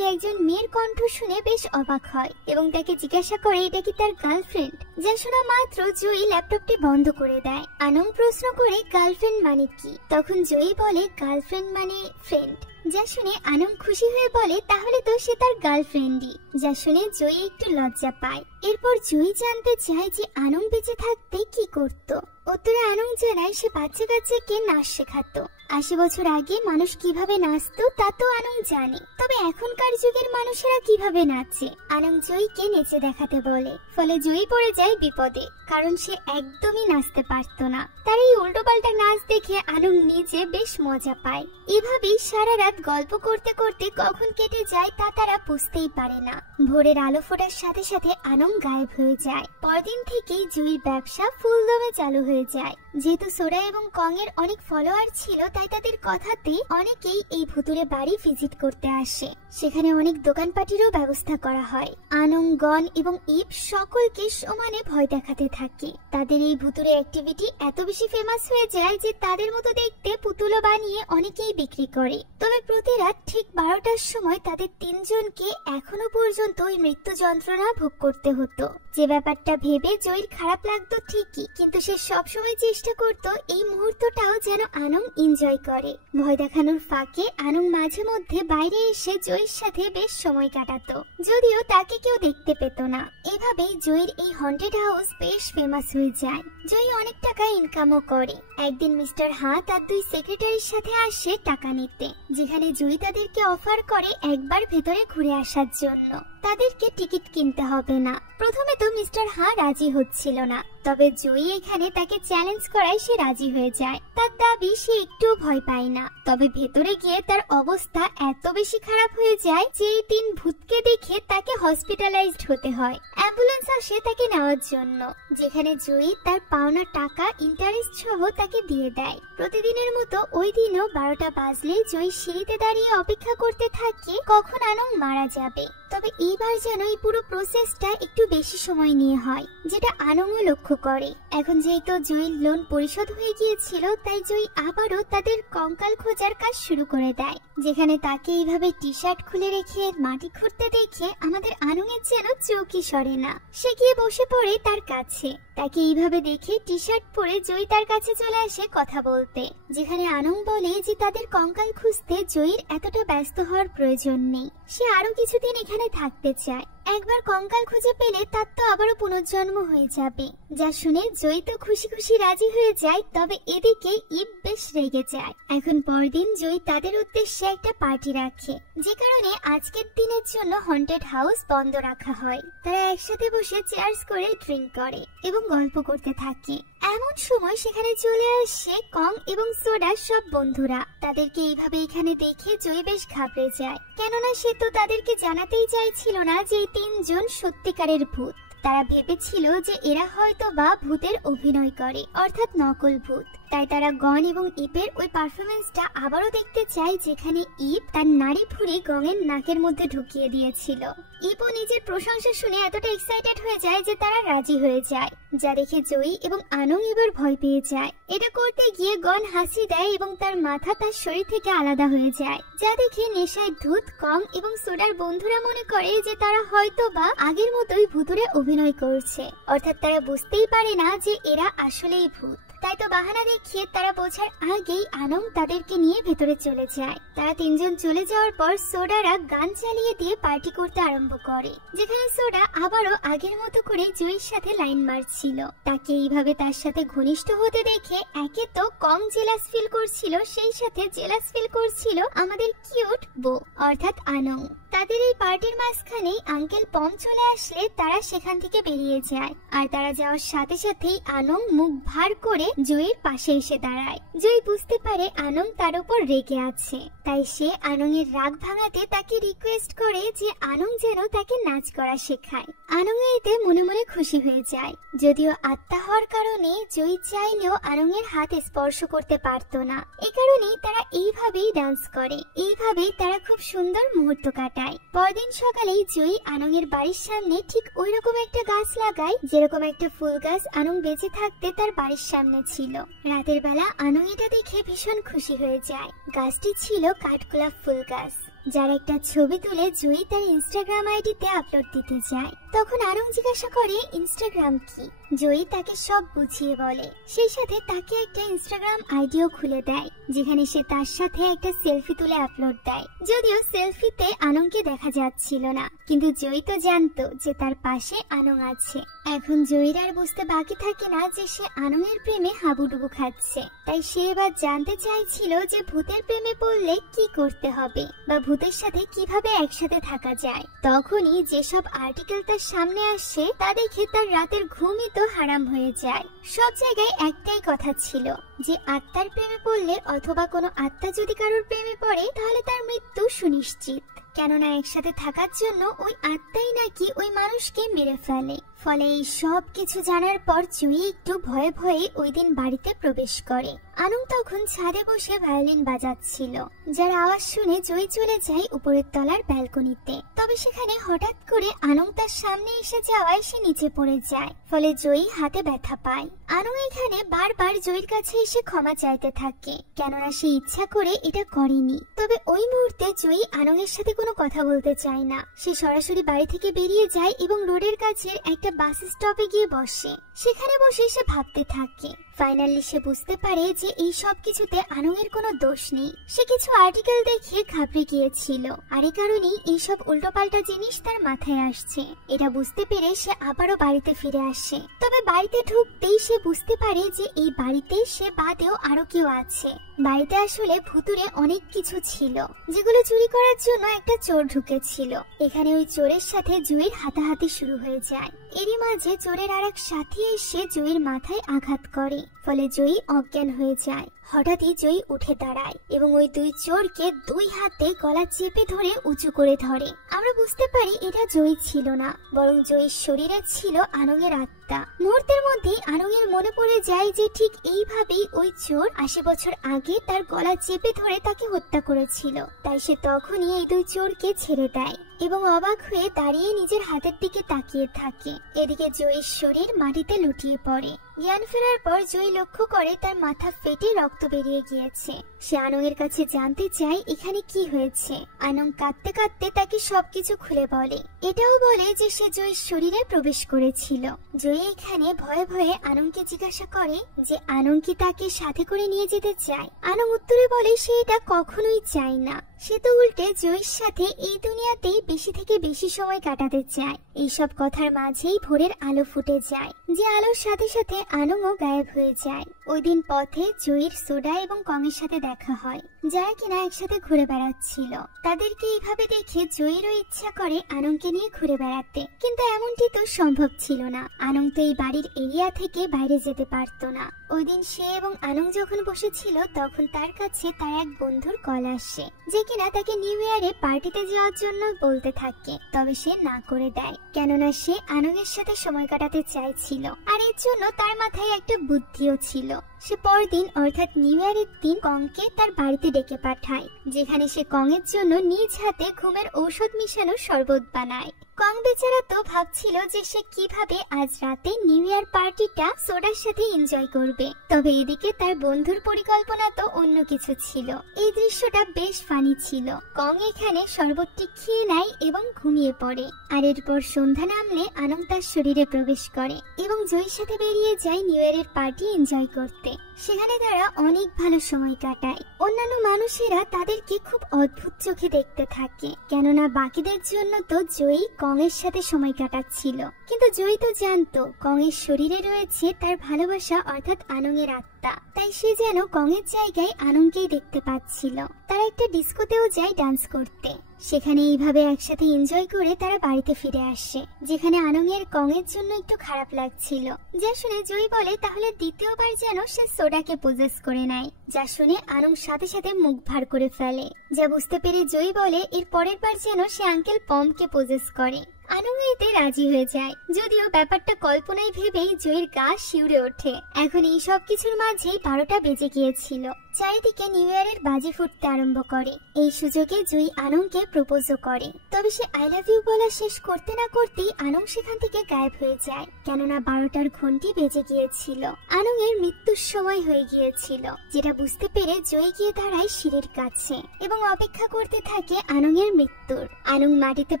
একজন মেয়ের কণ্ঠ শুনে বেশ অবাক হয় এবং তাকে জিজ্ঞাসা করে এটা কি তার গার্লফ্রেন্ড। যা শোনা মাত্র জয়ী ল্যাপটপটি বন্ধ করে দেয়। আনং প্রশ্ন করে গার্লফ্রেন্ড মানে কি। তখন জয়ী বলে গার্লফ্রেন্ড মানে ফ্রেন্ড। যা শুনে আনং খুশি হয়ে বলে তাহলে তো সে তার গার্লফ্রেন্ডই। যা শুনে জয়ী একটু লজ্জা পায়। এরপর জয়ী জানতে চায় যে আনং বেঁচে থাকতে কি করত। উত্তরে আনং জানায় সে বাচ্চা কাচ্চাকে নাচ শেখাতো। 80 বছর আগে মানুষ কিভাবে নাচতো তা তো আনং জানে, তবে এখনকার যুগের মানুষেরা কিভাবে নাচে আনং জয়ীকে নেচে দেখাতে বলে। ফলে জয়ী পড়ে যায় বিপদে, কারণ সে একদমই নাচতে পারতো না। তার এই উল্টোপাল্টা নাচ দেখে আনং নিজে বেশ মজা পায়। এভাবেই সারা রাত গল্প করতে করতে কখন কেটে যায় তা তারা বুঝতেই পারে না। ভোরের আলো ফোটার সাথে সাথে আনং গায়েব হয়ে যায়। পরদিন থেকেই জয়ীর ব্যবসা ফুলদমে চালু হয়ে যায়। যেহেতু সোরা এবং কং এর অনেক ফলোয়ার ছিল, তাই তাদের কথাতেই অনেকেই এই ভুতুরে বাড়ি ভিজিট করতে আসে। সেখানে অনেক দোকানপাটিরও ব্যবস্থা করা হয়। আনং, গন এবং ইপ সকলকে সমানে ভয় দেখাতে থাকে। তাদের এই ভুতুরে অ্যাক্টিভিটি এত বেশি ফেমাস হয়ে যায় যে তাদের মতো দেখতে পুতুলও বানিয়ে অনেকেই বিক্রি করে। তবে প্রতি রাত ঠিক 12টার সময় তাদের 3 জনকে এখনো পর্যন্ত ওই মৃত্যু যন্ত্রণা ভোগ করতে হতো। যে ব্যাপারটা ভেবে জয়ীর খারাপ লাগতো ঠিকই, কিন্তু সে সবসময় চেষ্টা করত এই মুহূর্তটাও যেন আনং এনজয় করে। ভয় দেখানোর ফাঁকে আনং মাঝে মধ্যে বাইরে এসে জয়ীর সাথে বেশ সময় কাটাতো, যদিও তাকে কেউ দেখতে পেত না। এভাবেই জয়ীর এই হন্টেড হাউস বেশ ফেমাস হয়ে যায়। জয়ী অনেক টাকা ইনকামও করে। একদিন মিস্টার হা তার 2 সেক্রেটারির সাথে আসে টাকা নিতে, যেখানে জয়ী তাদেরকে অফার করে একবার ভেতরে ঘুরে আসার জন্য। তাদেরকে টিকিট কিনতে হবে না। প্রথমে তো মিস্টার হা রাজি হচ্ছিল না, তবে জয়ী এখানে তাকে চ্যালেঞ্জ করায় সে রাজি হয়ে যায়। তার দাবি সে একটু ভয় পায় না। তবে ভেতরে গিয়ে তার অবস্থা এত বেশি খারাপ হয়ে যায় যে এই 3 ভূতকে দেখে তাকে হসপিটালাইজড হতে হয়। অ্যাম্বুলেন্স আসে তাকে নেওয়ার জন্য, যেখানে জয়ী তার পাওনা টাকা ইন্টারেস্ট সহ তাকে দিয়ে দেয়। প্রতিদিনের মতো ওই দিনও 12টা বাজলে জয়ী সিঁড়িতে দাঁড়িয়ে অপেক্ষা করতে থাকে কখন আনং মারা যাবে। তবে এইবার যেন এই পুরো প্রসেসটা একটু বেশি সময় নিয়ে হয়, যেটা আনংও লক্ষ্য করে। এখন যেহেতু জয়ীর লোন পরিশোধ হয়ে গিয়েছিল, তাই জয়ী আবারও তাদের কঙ্কাল খোঁজার কাজ শুরু করে দেয়, যেখানে তাকে এইভাবে টি শার্ট খুলে রেখে মাটি খুঁড়তে দেখে আমাদের আনং এর যেন চোখই সরে না। সে গিয়ে বসে পড়ে তার কাছে। তাকে এইভাবে দেখে টি শার্ট পরে জয়ী তার কাছে চলে আসে কথা বলতে, যেখানে আনং বলে যে তাদের কঙ্কাল খুঁজতে জয়ীর এতটা ব্যস্ত হওয়ার প্রয়োজন নেই। সে আরো কিছুদিন এখানে থাকতে চায়। একবার কঙ্কাল খুঁজে পেলে তার তো আবারও পুনর্জন্ম হয়ে যাবে। যা শুনে জয়ী তো খুশি খুশি রাজি হয়ে যায়। তবে এদিকে ইপ বেশ রেগে যায়। এখন পরদিন জয়ী তাদের উদ্দেশ্যে একটা পার্টি রাখে, যে কারণে আজকের দিনের জন্য হন্টেড হাউস বন্ধ রাখা হয়। তারা একসাথে বসে চেয়ার্স করে ড্রিঙ্ক করে এবং গল্প করতে থাকে। এমন সময় সেখানে চলে আসে কং এবং সোডা সব বন্ধুরা। তাদেরকে এইভাবে এখানে দেখে জয়ী বেশ ঘাবড়ে যায়, কেননা সে তো তাদেরকে জানাতেই চাইছিল না যে 3 জন সত্যিকারের ভূত। তারা ভেবেছিল যে এরা হয়তো বা ভূতের অভিনয় করে, অর্থাৎ নকল ভূত। তাই তারা গন এবং ইপের ওই পারফরমেন্সটা আবারও দেখতে চায়, যেখানে ইপ তার নাড়ি ভুঁড়ি গঙের নাকের মধ্যে ঢুকিয়ে দিয়েছিল। ইপও নিজের প্রশংসা শুনে এতটা এক্সাইটেড হয়ে যায় যে তারা রাজি হয়ে যায়, যা দেখে জয়ী এবং আনং এবার ভয় পেয়ে যায়। এটা করতে গিয়ে গন হাসি দেয় এবং তার মাথা তার শরীর থেকে আলাদা হয়ে যায়, যা দেখে নেশায় ধূত কং এবং সোডার বন্ধুরা মনে করে যে তারা হয়তো বা আগের মতোই ভুতুরে অভিনয় করছে, অর্থাৎ তারা বুঝতেই পারে না যে এরা আসলেই ভূত। তাই তো বাহানা দেখিয়ে তারা বোঝার আগেই আনং তাদেরকে নিয়ে ভেতরে চলে যায়। তারা তিনজন চলে যাওয়ার পর সোডারা গান চালিয়ে দিয়ে পার্টি করতে আরম্ভ করে, যেখানে সোডা আবারও আগের মতো করে জয়ীর সাথে লাইন মারছিল। তাকে এইভাবে তার সাথে ঘনিষ্ঠ হতে দেখে একে তো কম জেলাস ফিল করছিল, সেই সাথে জেলাস ফিল করছিল আমাদের কিউট বউ অর্থাৎ আনং। তাদের এই পার্টির মাঝখানেই আঙ্কেল পম চলে আসলে তারা সেখান থেকে বেরিয়ে যায়, আর তারা যাওয়ার সাথে সাথেই আনং মুখ ভার করে জয়ীর পাশে এসে দাঁড়ায়। জয়ী বুঝতে পারে আনং তার উপর রেগে আছে, তাই সে আনং এর রাগ ভাঙাতে তাকে রিকোয়েস্ট করে যে আনং যেন তাকে নাচ করা শেখায়। আনং এতে মনে মনে খুশি হয়ে যায়, যদিও আত্মা হওয়ার কারণে জয়ী চাইলেও আনং এর হাত স্পর্শ করতে পারতো না। এই কারণেই তারা এইভাবেই ডান্স করে, এইভাবেই তারা খুব সুন্দর মুহূর্ত কাটায়। পরদিন সকালেই জয়ী আনং এর বাড়ির সামনে ঠিক ওই রকম একটা গাছ লাগায়, যেরকম একটা ফুল গাছ আনং বেঁচে থাকতে তার বাড়ির সামনে ছিল। রাতের বেলা আনং এটা দেখে ভীষণ খুশি হয়ে যায়। গাছটি ছিল কাঠগোলাপ ফুল গাছ, যার একটা ছবি তুলে জয়ী তার ইনস্টাগ্রাম আইডিতে আপলোড দিতে যায়। তখন আনং জিজ্ঞাসা করে ইনস্টাগ্রাম কি। জয়ী তাকে সব বুঝিয়ে বলে, সেই সাথে তাকে একটা ইনস্টাগ্রাম আইডিও খুলে দেয়, যেখানে সে তার সাথে একটা সেলফি তুলে আপলোড দেয়। যদিও সেলফিতে আনংকে দেখা যাচ্ছিল না, কিন্তু জয়ী তো জানতো যে তার পাশে আনং আছে। এখন জয়ীর আর বুঝতে বাকি থাকে না যে সে আনং এর প্রেমে হাবুডুবু খাচ্ছে। তাই সে এবার জানতে চাইছিল যে ভূতের প্রেমে পড়লে কি করতে হবে, বা ভূতের সাথে কিভাবে একসাথে থাকা যায়। তখনই যেসব আর্টিকেল তার সামনে আসছে তা দেখে তার রাতের ঘুমই তো হারাম হয়ে যায়। সব জায়গায় একটাই কথা ছিল যে আত্মার প্রেমে পড়লে অথবা কোনো আত্মা যদি কারোর প্রেমে পড়ে তাহলে তার মৃত্যু সুনিশ্চিত, কেননা একসাথে থাকার জন্য ওই আত্মাই নাকি ওই মানুষকে মেরে ফেলে। ফলে এই সব কিছু জানার পর জয়ী একটু ভয়ে ভয়ে ওই দিন বাড়িতে প্রবেশ করে। আনং তখন ছাদে বসে ভায়োলিন বাজাচ্ছিল, যার আওয়াজ শুনে জয়ী চলে যায় উপরের তলার ব্যালকনিতে। তবে সেখানে হঠাৎ করে আনং তার সামনে এসে যাওয়ায় সে নিচে পড়ে যায়, ফলে জয়ী হাতে ব্যথা পায়। আনং এখানে বারবার জয়ীর কাছে এসে ক্ষমা চাইতে থাকে, কেননা সে ইচ্ছা করে এটা করেনি। তবে ওই মুহূর্তে জয়ী আনং এর সাথে কোনো কথা বলতে চায় না। সে সরাসরি বাড়ি থেকে বেরিয়ে যায় এবং রোডের কাছে একটা বাস স্টপে গিয়ে বসে। সেখানে বসে সে ভাবতে থাকে। ফাইনালি সে বুঝতে পারে যে এই সব কিছুতে আনং এর কোনো দোষ নেই। সে কিছু আর্টিকেল দেখে ঘাবড়ে গিয়েছিল, আর এই কারণেই এইসব উল্টোপাল্টা জিনিস তার মাথায় আসছে। এটা বুঝতে পেরে সে আবারও বাড়িতে ফিরে আসে। তবে বাড়িতে ঢুকতেই সে বুঝতে পারে যে এই বাড়িতে সে বাদেও আরো কেউ আছে। বাড়িতে আসলে ভুতুরে অনেক কিছু ছিল, যেগুলো চুরি করার জন্য একটা চোর ঢুকেছিল। এখানে ওই চোরের সাথে জয়ীর হাতাহাতি শুরু হয়ে যায়। এরই মাঝে চোরের আর এক সাথী এসে জয়ীর মাথায় আঘাত করে, ফলে জয়ী অজ্ঞান হয়ে যায়। হঠাৎই জয়ী উঠে দাঁড়ায় এবং ওই দুই চোরকে দুই হাতে গলা চেপে ধরে উঁচু করে ধরে। আমরা বুঝতে পারি এটা জয়ী ছিল না, বরং জয়ীর শরীরে ছিল আনং এর আত্মা। মুহূর্তের মধ্যেই আনং এর মনে পড়ে যায় যে ঠিক এইভাবেই ওই চোর ৮০ বছর আগে তার গলা চেপে ধরে তাকে হত্যা করেছিল। তাই সে তখনই এই দুই চোরকে ছেড়ে দেয় এবং অবাক হয়ে দাঁড়িয়ে নিজের হাতের দিকে তাকিয়ে থাকে। এদিকে জয়ীর শরীর মাটিতে লুটিয়ে পড়ে। জ্ঞান ফেরার পর জয়ী লক্ষ্য করে তার মাথা ফেটে রক্ত বেরিয়ে গিয়েছে। সে আনং এর কাছে জানতে চায় এখানে কি হয়েছে। আনং কাঁদতে কাঁদতে তাকে সবকিছু খুলে বলে। এটাও বলে যে সে জয়ীর শরীরে প্রবেশ করেছিল। জয়ী এখানে ভয়ে ভয়ে আনংকে জিজ্ঞাসা করে যে আনং কি তাকে সাথে করে নিয়ে যেতে চায়। আনং উত্তরে বলে সে এটা কখনোই চায় না। সে তো উল্টে জয়ীর সাথে এই দুনিয়াতেই বেশি থেকে বেশি সময় কাটাতে চায়। এইসব কথার মাঝেই ভোরের আলো ফুটে যায়, যে আলোর সাথে সাথে আনংও গায়েব হয়ে যায়। ওই দিন পথে জয়ীর সোডা এবং কমের সাথে দেখা হয়, যারা কিনা একসাথে ঘুরে বেড়াচ্ছিল। তাদেরকে এইভাবে দেখে জয়ীরও ইচ্ছা করে আনংকে নিয়ে ঘুরে বেড়াতে, কিন্তু এমনটি তো সম্ভব ছিল না। আনং তো এই বাড়ির এরিয়া থেকে বাইরে যেতে পারতো না। ওই দিন সে এবং আনং যখন বসেছিল তখন তার কাছে তার এক বন্ধুর কল আসে, যে কিনা তাকে নিউ ইয়ারে পার্টিতে যাওয়ার জন্য বলতে থাকে। তবে সে না করে দেয়, কেননা সে আনং এর সাথে সময় কাটাতে চাইছিল, আর এর জন্য তার মাথায় একটা বুদ্ধিও ছিল। সে পরদিন অর্থাৎ নিউ ইয়ারের দিন কংকে তার বাড়িতে ডেকে পাঠায়, যেখানে সে কংয়ের জন্য নিজ হাতে ঘুমের ঔষধ মিশানো শরবত বানায়। কং বেচারা তো ভাবছিল যে সে কিভাবে আজ রাতে নিউ ইয়ার পার্টিটা সোডার সাথে এনজয় করবে, তবে এদিকে তার বন্ধুর পরিকল্পনা তো অন্য কিছু ছিল। এই দৃশ্যটা বেশ ফানি ছিল। কং এখানে শরবতটি খেয়ে নেয় এবং ঘুমিয়ে পড়ে। আর এরপর সন্ধ্যা নামলে আনং তার শরীরে প্রবেশ করে এবং জয়ীর সাথে বেরিয়ে যায় নিউ ইয়ারের পার্টি এনজয় করতে। সেখানে তারা অনেক ভালো সময় কাটায়। অন্যান্য মানুষেরা তাদেরকে খুব অদ্ভুত চোখে দেখতে থাকে, কেননা বাকিদের জন্য তো জয়ী কং এর সাথে সময় কাটাচ্ছিল, কিন্তু জয়ী তো জানতো কং এর শরীরে রয়েছে তার ভালোবাসা অর্থাৎ আনং এর আত্মা, তাই সে যেন কং এর জায়গায় আনংকেই দেখতে পাচ্ছিল। তারা একটা ডিস্কোতেও যায় ডান্স করতে। সেখানে এইভাবে একসাথে এনজয় করে তারা বাড়িতে ফিরে আসে, যেখানে আনং এর কং এর জন্য একটু খারাপ লাগছিল। যা শুনে জয়ী বলে তাহলে দ্বিতীয়বার যেন সে সোডাকে পজেস করে নেয়, যা শুনে আনং সাথে সাথে মুখ ভার করে ফেলে। যা বুঝতে পেরে জয়ী বলে এর পরের বার যেন সে আঙ্কেল পমকে পজেস করে। আনং এতে রাজি হয়ে যায়, যদিও ব্যাপারটা কল্পনায় ভেবেই জয়ীর গা শিউরে ওঠে। এখন এই সব কিছুর মাঝেই 12টা বেজে গিয়েছিল। চারিদিকে নিউ ইয়ারের বাজি ফুটতে আরম্ভ করে। এই সুযোগে জয়ী আনংকে প্রপোজও করে, তবে সে আই লাভ ইউ বলা শেষ করতে না করতেই আনং সেখান থেকে গায়েব হয়ে যায়, কেননা 12টার ঘন্টি বেজে গিয়েছিল। আনং এর মৃত্যুর সময় হয়ে গিয়েছিল, যেটা বুঝতে পেরে জয়ী গিয়ে দাঁড়ায় সিঁড়ির কাছে এবং অপেক্ষা করতে থাকে আনং এর মৃত্যুর। আনং মাটিতে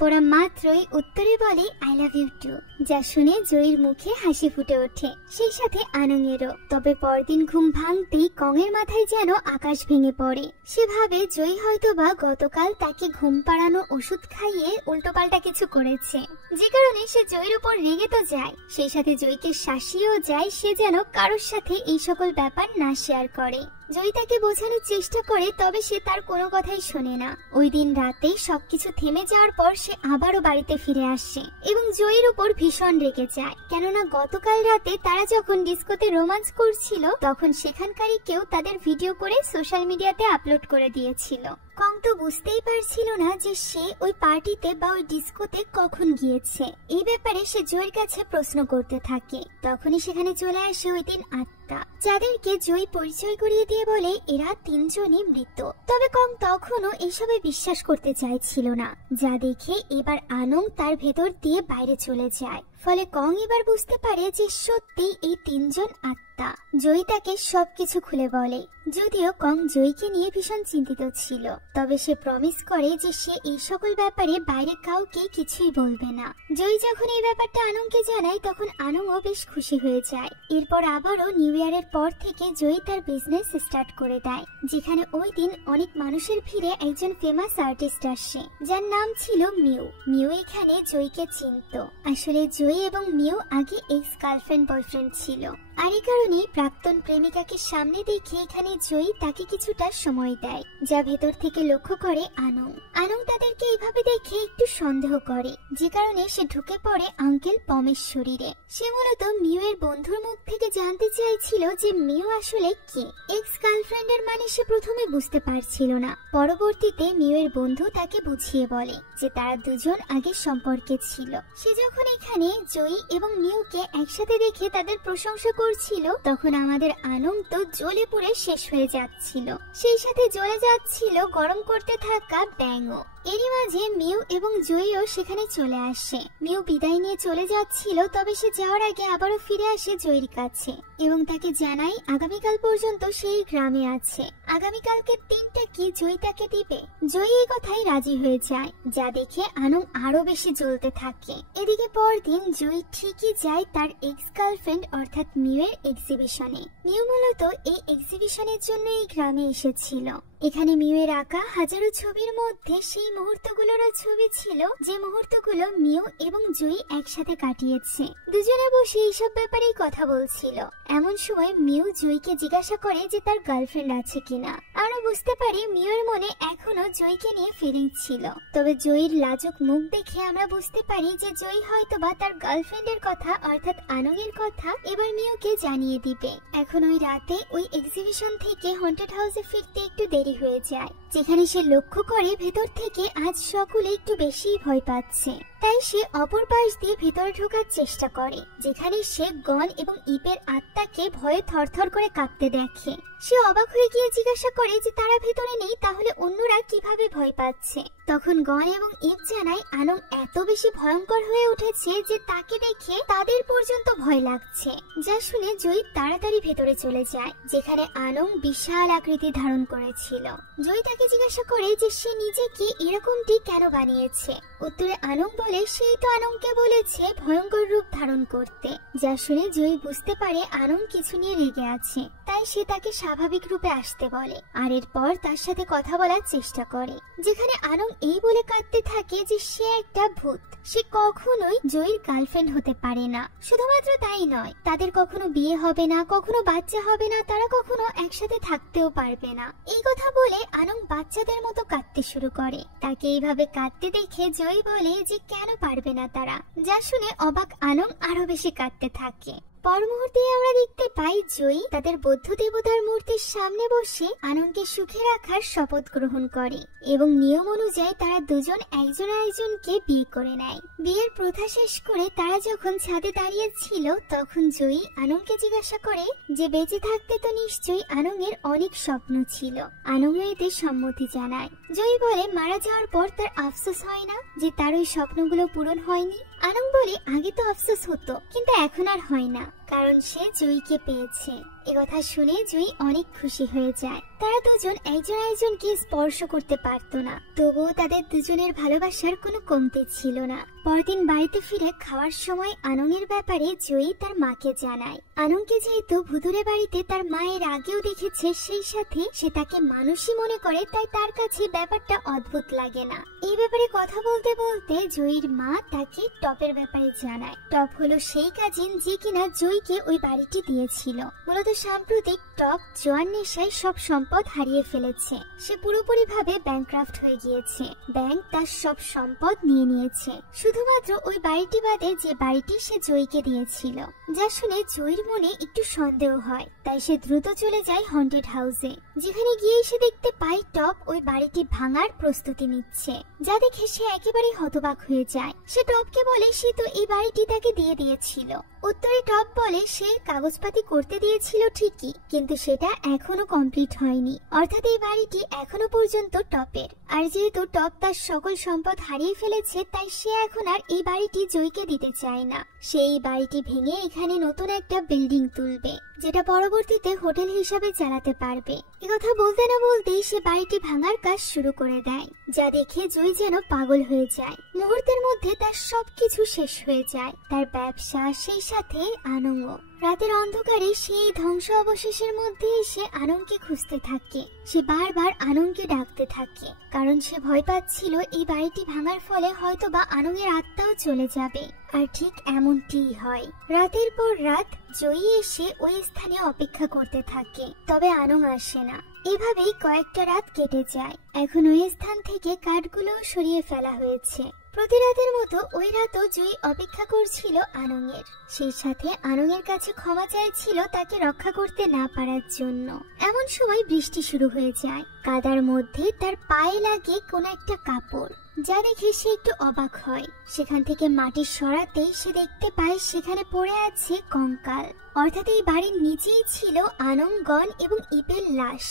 পড়া মাত্রই উত্তরে বলে আই লাভ ইউ টু, যা শুনে জয়ীর মুখে হাসি ফুটে ওঠে, সেই সাথে আনং এরও। তবে পরদিন ঘুম ভাঙতেই কং এর মাথায় যেন আকাশ ভেঙে পড়ে। সে ভাবে জয়ী হয়তোবা গতকাল তাকে ঘুম পাড়ানো ওষুধ খাইয়ে উল্টোপাল্টা কিছু করেছে, যে কারণে সে জয়ীর উপর রেগে তো যায়, সেই সাথে জয়ীকে শাসিয়েও যায় সে যেন কারোর সাথে এই সকল ব্যাপার না শেয়ার করে। জয়ী তাকে বোঝানোর চেষ্টা করে, তবে সে তার কোনো কথাই শোনে না। ওই দিন রাতে সবকিছু থেমে যাওয়ার পর সে আবারও বাড়িতে ফিরে আসে এবং জয়ীর উপর ভীষণ রেগে যায়, কেননা গতকাল রাতে তারা যখন ডিস্কোতে রোমান্স করছিল তখন সেখানকারই কেউ তাদের ভিডিও করে সোশ্যাল মিডিয়াতে আপলোড করে দিয়েছিল। কং তো বুঝতেই পারছিল না যে সে ওই পার্টিতে বা ওই ডিস্কোতে কখন গিয়েছে। এই ব্যাপারে সে জয়ীর কাছে প্রশ্ন করতে থাকে। তখনই সেখানে চলে আসে ওই দিন আত্মা, যাদেরকে জয়ী পরিচয় করিয়ে দিয়ে বলে এরা 3 জনই মৃত। তবে কং তখনও এসবে বিশ্বাস করতে চাইছিল না, যা দেখে এবার আনং তার ভেতর দিয়ে বাইরে চলে যায়। ফলে কং এবার বুঝতে পারে যে সত্যি এই 3 জন আত্মা। জয়ী তাকে সবকিছু খুলে বলে, যদিও কং জয়ীকে নিয়ে ভীষণ চিন্তিত ছিল, তবে সে প্রমিস করে যে সে এই সকল ব্যাপারে বাইরে কাউকে কিছুই বলবে না। জয়ী যখন এই ব্যাপারটা আনংকে জানায় তখন আনংও বেশ খুশি হয়ে যায়। এরপর আবারও নিউ ইয়ারের পর থেকে জয়ী তার বিজনেস স্টার্ট করে দেয়, যেখানে ওই দিন অনেক মানুষের ভিড়ে একজন ফেমাস আর্টিস্ট আসে, যার নাম ছিল মিউ। মিউ এখানে জয়ীকে চিনত। আসলে জয়ী এবং মিউ আগে এক্স গার্লফ্রেন্ড বয়ফ্রেন্ড ছিল, আর এই কারণেই প্রাক্তন প্রেমিকাকে সামনে দেখে এখানে জয়ী তাকে কিছুটা সময় দেয়, যা ভেতর থেকে লক্ষ্য করে আনং। আনং তাদেরকে এইভাবে দেখে একটু সন্দেহ করে, যে কারণে সে ঢুকে পড়ে আঙ্কেল পমের শরীরে। সে মূলত মিউ এর বন্ধুর মুখ থেকে জানতে চাইছিল যে মিউ আসলে কে। এক্স গার্লফ্রেন্ডের মানে সে প্রথমে বুঝতে পারছিল না। পরবর্তীতে মিউ এর বন্ধু তাকে বুঝিয়ে বলে যে তারা দুজন আগে সম্পর্কে ছিল। সে যখন এখানে জয়ী এবং মিউকে একসাথে দেখে তাদের প্রশংসা করছিল, তখন আমাদের আনং তো জ্বলে পুড়ে শেষ হয়ে যাচ্ছিল, সেই সাথে জ্বলে যাচ্ছিল গরম করতে থাকা ব্যাঙও। এরই মাঝে মিউ এবং জয়ীও সেখানে চলে আসে। মিউ বিদায় নিয়ে চলে যাচ্ছিল, তবে সে যাওয়ার আগে আবারও ফিরে আসে জয়ীর কাছে এবং তাকে জানায় আগামীকাল পর্যন্ত সেই গ্রামে আছে। আগামীকালকে 3টা কি জয়ী তাকে দিবে। জয়ী এই কথাই রাজি হয়ে যায়, যা দেখে আনং আরো বেশি জ্বলতে থাকে। এদিকে পরদিন জয়ী ঠিকই যায় তার এক্স গার্লফ্রেন্ড অর্থাৎ মিউ এর এক্সিবিশনে। মিউ মূলত এই এক্সিবিশনের জন্য এই গ্রামে এসেছিল। এখানে মিউ এর আঁকা হাজারো ছবির মধ্যে সেই মুহূর্তগুলোর ছবি ছিল, যে মুহূর্তগুলো মিউ এবং জয়ী একসাথে কাটিয়েছে। দুজনে বসে এইসব ব্যাপারেই কথা বলছিল। এমন সময় মিউ জয়ীকে জিজ্ঞাসা করে যে তার গার্লফ্রেন্ড আছে কিনা। আরো বুঝতে পারি মিউ এর মনে এখনো জয়ীকে নিয়ে ফিলিংস ছিল। তবে জয়ীর লাজুক মুখ দেখে আমরা বুঝতে পারি যে জয়ী হয়তোবা তার গার্লফ্রেন্ডের কথা অর্থাৎ আনং এর কথা এবার মিউকে জানিয়ে দিবে। এখন ওই রাতে ওই এক্সিবিশন থেকে হন্টেড হাউসে ফিরতে একটু দেরি হয়ে যায়, যেখানে সে লক্ষ্য করে ভেতর থেকে আজ সকলে একটু বেশি ভয় পাচ্ছে। তাই সে অপর পাশ দিয়ে ভেতরে ঢোকার চেষ্টা করে, যেখানে সে গন এবং ইপের আত্মাকে ভয়ে থরথর করে কাঁপতে দেখে। সে অবাক হয়ে গিয়ে জিজ্ঞাসা করে যে তারা ভেতরে নেই, তাহলে অন্যরা কিভাবে ভয় পাচ্ছে। তখন গন এবং ইপ জানায় আনং এত বেশি ভয়ঙ্কর হয়ে উঠেছে যে তাকে দেখে তাদের পর্যন্ত ভয় লাগছে। যা শুনে জয়ী তাড়াতাড়ি ভেতরে চলে যায়, যেখানে আনং বিশাল আকৃতি ধারণ করেছিল। জয়ী তাকে জিজ্ঞাসা করে যে সে নিজেকে এরকমটি কেন বানিয়েছে। উত্তরে আনং বলে সেই তো আনংকে বলেছে ভয়ঙ্কর রূপ ধারণ করতে। যা শুনে জয়ী বুঝতে পারে আনং কিছু নিয়ে রেগে আছে, তাই সে তাকে স্বাভাবিক রূপে আসতে বলে আর এরপর তার সাথে কথা বলার চেষ্টা করে, যেখানে আনং এই বলে কাঁদতে থাকে যে সে একটা ভূত, সে কখনোই জয়ীর গার্লফ্রেন্ড হতে পারে না। শুধুমাত্র তাই নয়, তাদের কখনো বিয়ে হবে না, কখনো বাচ্চা হবে না, তারা কখনো একসাথে থাকতেও পারবে না। এই কথা বলে আনং বাচ্চাদের মতো কাঁদতে শুরু করে। তাকে এইভাবে কাঁদতে দেখে জয়ী বলে যে কেন পারবে না তারা। যা শুনে অবাক আনং আরো বেশি কাঁদতে থাকে। পর মুহূর্তে আমরা দেখতে পাই জয়ী তাদের বৌদ্ধ দেবতার মূর্তির সামনে বসে আনংকে সুখে রাখার শপথ গ্রহণ করে এবং নিয়ম অনুযায়ী তারা দুজন একজন আরেকজনকে বিয়ে করে নেয়। বিয়ের প্রথা শেষ করে তারা যখন ছাদে দাঁড়িয়ে ছিল, তখন জয়ী আনংকে জিজ্ঞাসা করে যে বেঁচে থাকতে তো নিশ্চয়ই আনংয়ের অনেক স্বপ্ন ছিল। আনং এতে সম্মতি জানায়। জয়ী বলে মারা যাওয়ার পর তার আফসোস হয় না যে তার ওই স্বপ্নগুলো পূরণ হয়নি। আনং বলে আগে তো আফসোস হতো, কিন্তু এখন আর হয় না, কারণ সে জয়ীকে পেয়েছে। একথা শুনে জয়ী অনেক খুশি হয়ে যায়। তারা দুজন একজন আরেকজনকে স্পর্শ করতে পারতো না, তবুও তাদের দুজনের ভালোবাসার কোনো কমতি ছিল না। পরদিন বাড়িতে ফিরে খাওয়ার সময় আনংয়ের ব্যাপারে জয়ী তার মাকে জানায়। আনংকে যেহেতু ভুতুরে বাড়িতে তার মায়ের আগেও দেখেছে, সেই সাথে সে তাকে মানুষই মনে করে, তাই তার কাছে ব্যাপারটা অদ্ভুত লাগে না। এই ব্যাপারে কথা বলতে বলতে জয়ীর মা তাকে টপের ব্যাপারে জানায়। টপ হলো সেই কাজিন যে কিনা জয়ীকে ওই বাড়িটি দিয়েছিল। মূলত সাম্প্রতিক টপ জোয়ার নেশায় সব সম্পদ হারিয়ে ফেলেছে। সে পুরোপুরি ভাবে ব্যাংক্রাফট হয়ে গিয়েছে। ব্যাংক তার সব সম্পদ নিয়ে নিয়েছে, শুধুমাত্র ওই বাড়িটি বাদে যে বাড়িটি সে জয়ীকে দিয়েছিল। যা শুনে জয়ীর মনে একটু সন্দেহ হয়, তাই সে দ্রুত চলে যায় হন্টেড হাউসে, যেখানে গিয়ে সে দেখতে পায় টপ ওই বাড়িটি ভাঙার প্রস্তুতি নিচ্ছে। যা দেখে সে একেবারে হতবাক হয়ে যায়। সে টপকে বলে সে তো এই বাড়িটি তাকে দিয়ে দিয়েছিল। উত্তরে টপ বলে সে কাগজপাতি করতে দিয়েছিল ঠিকই, কিন্তু সেটা এখনো কমপ্লিট হয়নি, অর্থাৎ এই বাড়িটি এখনো পর্যন্ত টপের। আর যেহেতু টপ তার সকল সম্পদ হারিয়ে ফেলেছে, তাই সে এখন আর এই বাড়িটি জয়ীকে দিতে চায় না। সেই বাড়িটি ভেঙে এখানে নতুন একটা বিল্ডিং তুলবে, যেটা পরবর্তীতে হোটেল হিসাবে চালাতে পারবে। একথা বলতে না বলতেই সে বাড়িটি ভাঙার কাজ শুরু করে দেয়, যা দেখে জয়ী যেন পাগল হয়ে যায়। মুহূর্তের মধ্যে তার সবকিছু শেষ হয়ে যায়, তার ব্যবসা, সেই সাথে আনংও। রাতের অন্ধকারে সেই ধ্বংস অবশেষের মধ্যে এসে আনংকে খুঁজতে থাকে। সে বারবার আনংকে ডাকতে থাকে, কারণ সে ভয় পাচ্ছিল এই বাড়িটি ভাঙার ফলে হয়তোবা আনংয়ের আত্মাও চলে যাবে। আর ঠিক এমনটিই হয়। রাতের পর রাত জয়ী এসে ওই স্থানে অপেক্ষা করতে থাকে, তবে আনং আসে না। এভাবেই কয়েকটা রাত কেটে যায়। এখন ওই স্থান থেকে কাঠগুলো সরিয়ে ফেলা হয়েছে। প্রতি রাতের মতো ওই রাতও জয়ী অপেক্ষা করছিল আনংয়ের। সেই সাথে আনংয়ের কাছে ক্ষমা চাইছিল তাকে রক্ষা করতে না পারার জন্য। এমন সময় বৃষ্টি শুরু হয়ে যায়। কাদার মধ্যে তার পায়ে লাগে কোন একটা কাপড়, যা দেখে সে একটু অবাক হয়। সেখান থেকে মাটি সরাতেই সে দেখতে পায় সেখানে পড়ে আছে কঙ্কাল, অর্থাৎ এই বাড়ির নিচেই ছিল আনং, গন এবং ইপের লাশ।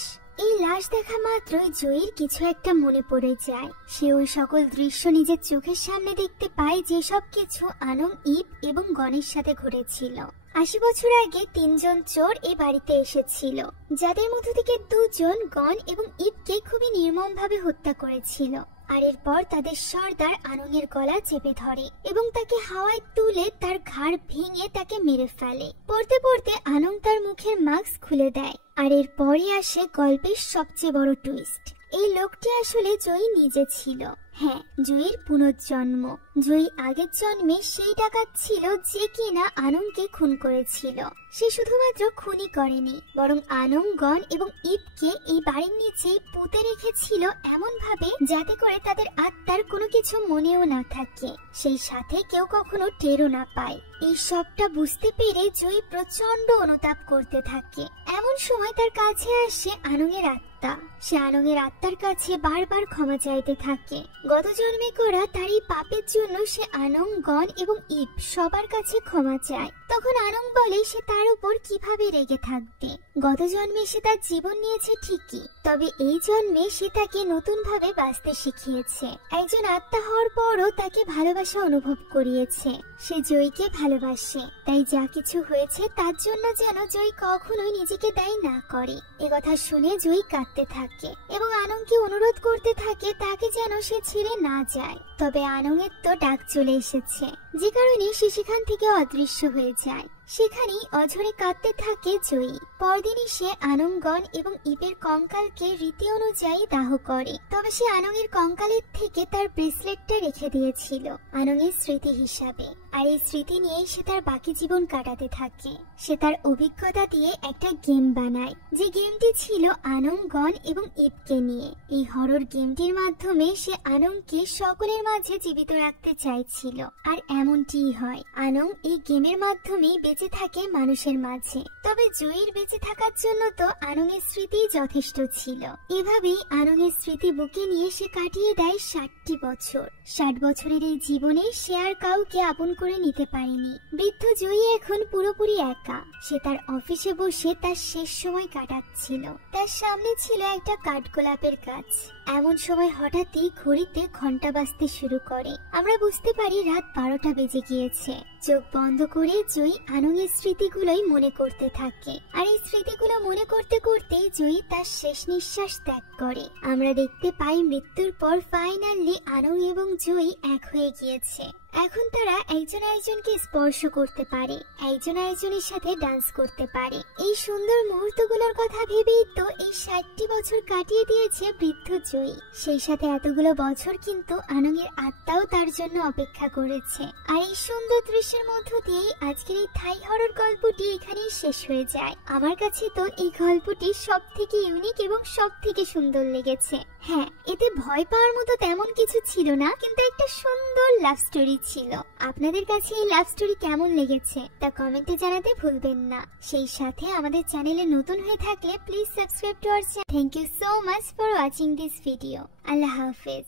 এই লাশ দেখা মাত্রই জয়ীর কিছু একটা মনে পড়ে যায়। সে ওই সকল দৃশ্য নিজের চোখের সামনে দেখতে পায়, যেসব কিছু আনং, ইপ এবং গণের সাথে ঘটেছিল। ৮০ বছর আগে ৩ জন চোর এই বাড়িতে এসেছিল, যাদের মধ্যে থেকে ২ জন গন এবং ইপকে খুবই নির্মমভাবে হত্যা করেছিল। আর এরপর তাদের সর্দার আনংয়ের গলা চেপে ধরে এবং তাকে হাওয়ায় তুলে তার ঘাড় ভেঙে তাকে মেরে ফেলে। পড়তে পড়তে আনং তার মুখের মাস্ক খুলে দেয়। আর এরপরই আসে গল্পের সবচেয়ে বড় টুইস্ট। এই লোকটি আসলে জয়ী নিজে ছিল। হ্যাঁ, জয়ীর পুনর্জন্ম। জয়ী আগের জন্মে সেই ডাকাত ছিল যে কিনা আনংকে খুন করেছিল। সে শুধুমাত্র খুনই করেনি, বরং আনং, গন এবং ইপকে এই বাড়ির নিচেই পুঁতে রেখেছিল, এমন ভাবে যাতে করে তাদের আত্মার কোনো কিছু মনেও না থাকে, সেই সাথে কেউ কখনো টেরও না পায়। এই সবটা বুঝতে পেরে জয়ী প্রচন্ড অনুতাপ করতে থাকে। এমন সময় তার কাছে আসে আনংয়ের আত্মা। সে আনংয়ের আত্মার কাছে বারবার ক্ষমা চাইতে থাকে। গত জন্মে করা তার এই পাপের জন্য সে আনং, গণ এবং ইপ সবার কাছে ক্ষমা চায়। তখন আনং বলে সে তার উপর কিভাবে রেগে থাকবে। গত জন্মে সে তার জীবন নিয়েছে ঠিকই, তবে এই জন্মে সে তাকে নতুন ভাবে বাঁচতে শিখিয়েছে। একজন আত্মা হওয়ার পরও তাকে ভালোবাসা অনুভব করিয়েছে। সে জয়ীকে ভালোবাসে, তাই যা কিছু হয়েছে তার জন্য যেন জয়ী কখনোই নিজেকে দায়ী না করে। একথা শুনে জয়ী কাঁদতে থাকে এবং আনংকে অনুরোধ করতে থাকে তাকে যেন সে ছেড়ে না যায়। তবে আনংয়ের তো ডাক চলে এসেছে, যে কারণে সে সেখান থেকে অদৃশ্য হয়ে যায়। সেখানেই অঝরে কাঁদতে থাকে জয়ী। পরদিনই সে আনং, গণ এবং ইপের কঙ্কালকে রীতি অনুযায়ী দাহ করে। তবে সে আনংয়ের কঙ্কালের থেকে তার ব্রেসলেটটা রেখে দিয়েছিল আনংয়ের স্মৃতি হিসাবে। আর এই স্মৃতি নিয়েই সে তার বাকি জীবন কাটাতে থাকে। সে তার অভিজ্ঞতা দিয়ে একটা গেম বানায়, যে গেমটি ছিল আনং, গণ এবং ইপকে নিয়ে। এই হরর গেমটির মাধ্যমে সে আনংকে সকলের মাঝে জীবিত রাখতে চাইছিল। আর এমনটিই হয়, আনং এই গেমের মাধ্যমেই বেঁচে থাকে মানুষের মাঝে। তবে জয়ীর বেঁচে থাকার জন্য তো আনংয়ের স্মৃতি যথেষ্ট ছিল। এভাবেই আনংয়ের স্মৃতি বুকে নিয়ে সে কাটিয়ে দেয় 60টি বছর। 60 বছরের এই জীবনে সে আর কাউকে আপন করে নিতে পারেনি। বৃদ্ধ জয়ী এখন পুরোপুরি একা। সে তার অফিসে বসে তার শেষ সময় কাটাচ্ছিল। তার সামনে ছিল একটা কাঠগোলাপের গাছ। এমন সময় হঠাৎই ঘড়িতে ঘন্টা বাজতে শুরু করে। আমরা বুঝতে পারি রাত 12টা বেজে গিয়েছে। চোখ বন্ধ করে জয়ী আনংয়ের স্মৃতিগুলোই মনে করতে থাকে। আর এই স্মৃতিগুলো মনে করতে করতে জয়ী তার শেষ নিঃশ্বাস ত্যাগ করে। আমরা দেখতে পাই মৃত্যুর পর ফাইনালি আনং এবং জয়ী এক হয়ে গিয়েছে। এখন তারা একজন আরেকজনকে স্পর্শ করতে পারে, একজন আরেকজনের সাথে ডান্স করতে পারে। এই সুন্দর মুহূর্তগুলোর কথা ভেবেই তো এই 60টি বছর কাটিয়ে দিয়েছে বৃদ্ধ জয়ী। সেই সাথে এতগুলো বছর কিন্তু আনংয়ের আত্মাও তার জন্য অপেক্ষা করেছে। আর এই সুন্দর দৃশ্যের মধ্য দিয়েই আজকের এই থাই হরর গল্পটি এখানেই শেষ হয়ে যায়। আমার কাছে তো এই গল্পটি সব থেকে ইউনিক এবং সব থেকে সুন্দর লেগেছে। হ্যাঁ, এতে ভয় পাওয়ার মতো তেমন কিছু ছিল না, কিন্তু একটা সুন্দর লাভ স্টোরি ছিল। আপনাদের কাছে এই লাভ স্টোরি কেমন লেগেছে তা কমেন্টে জানাতে ভুলবেন না। সেই সাথে আমাদের চ্যানেলে নতুন হয়ে থাকলে please subscribe to our channel. Thank you so much for watching this video. আল্লাহ হাফেজ।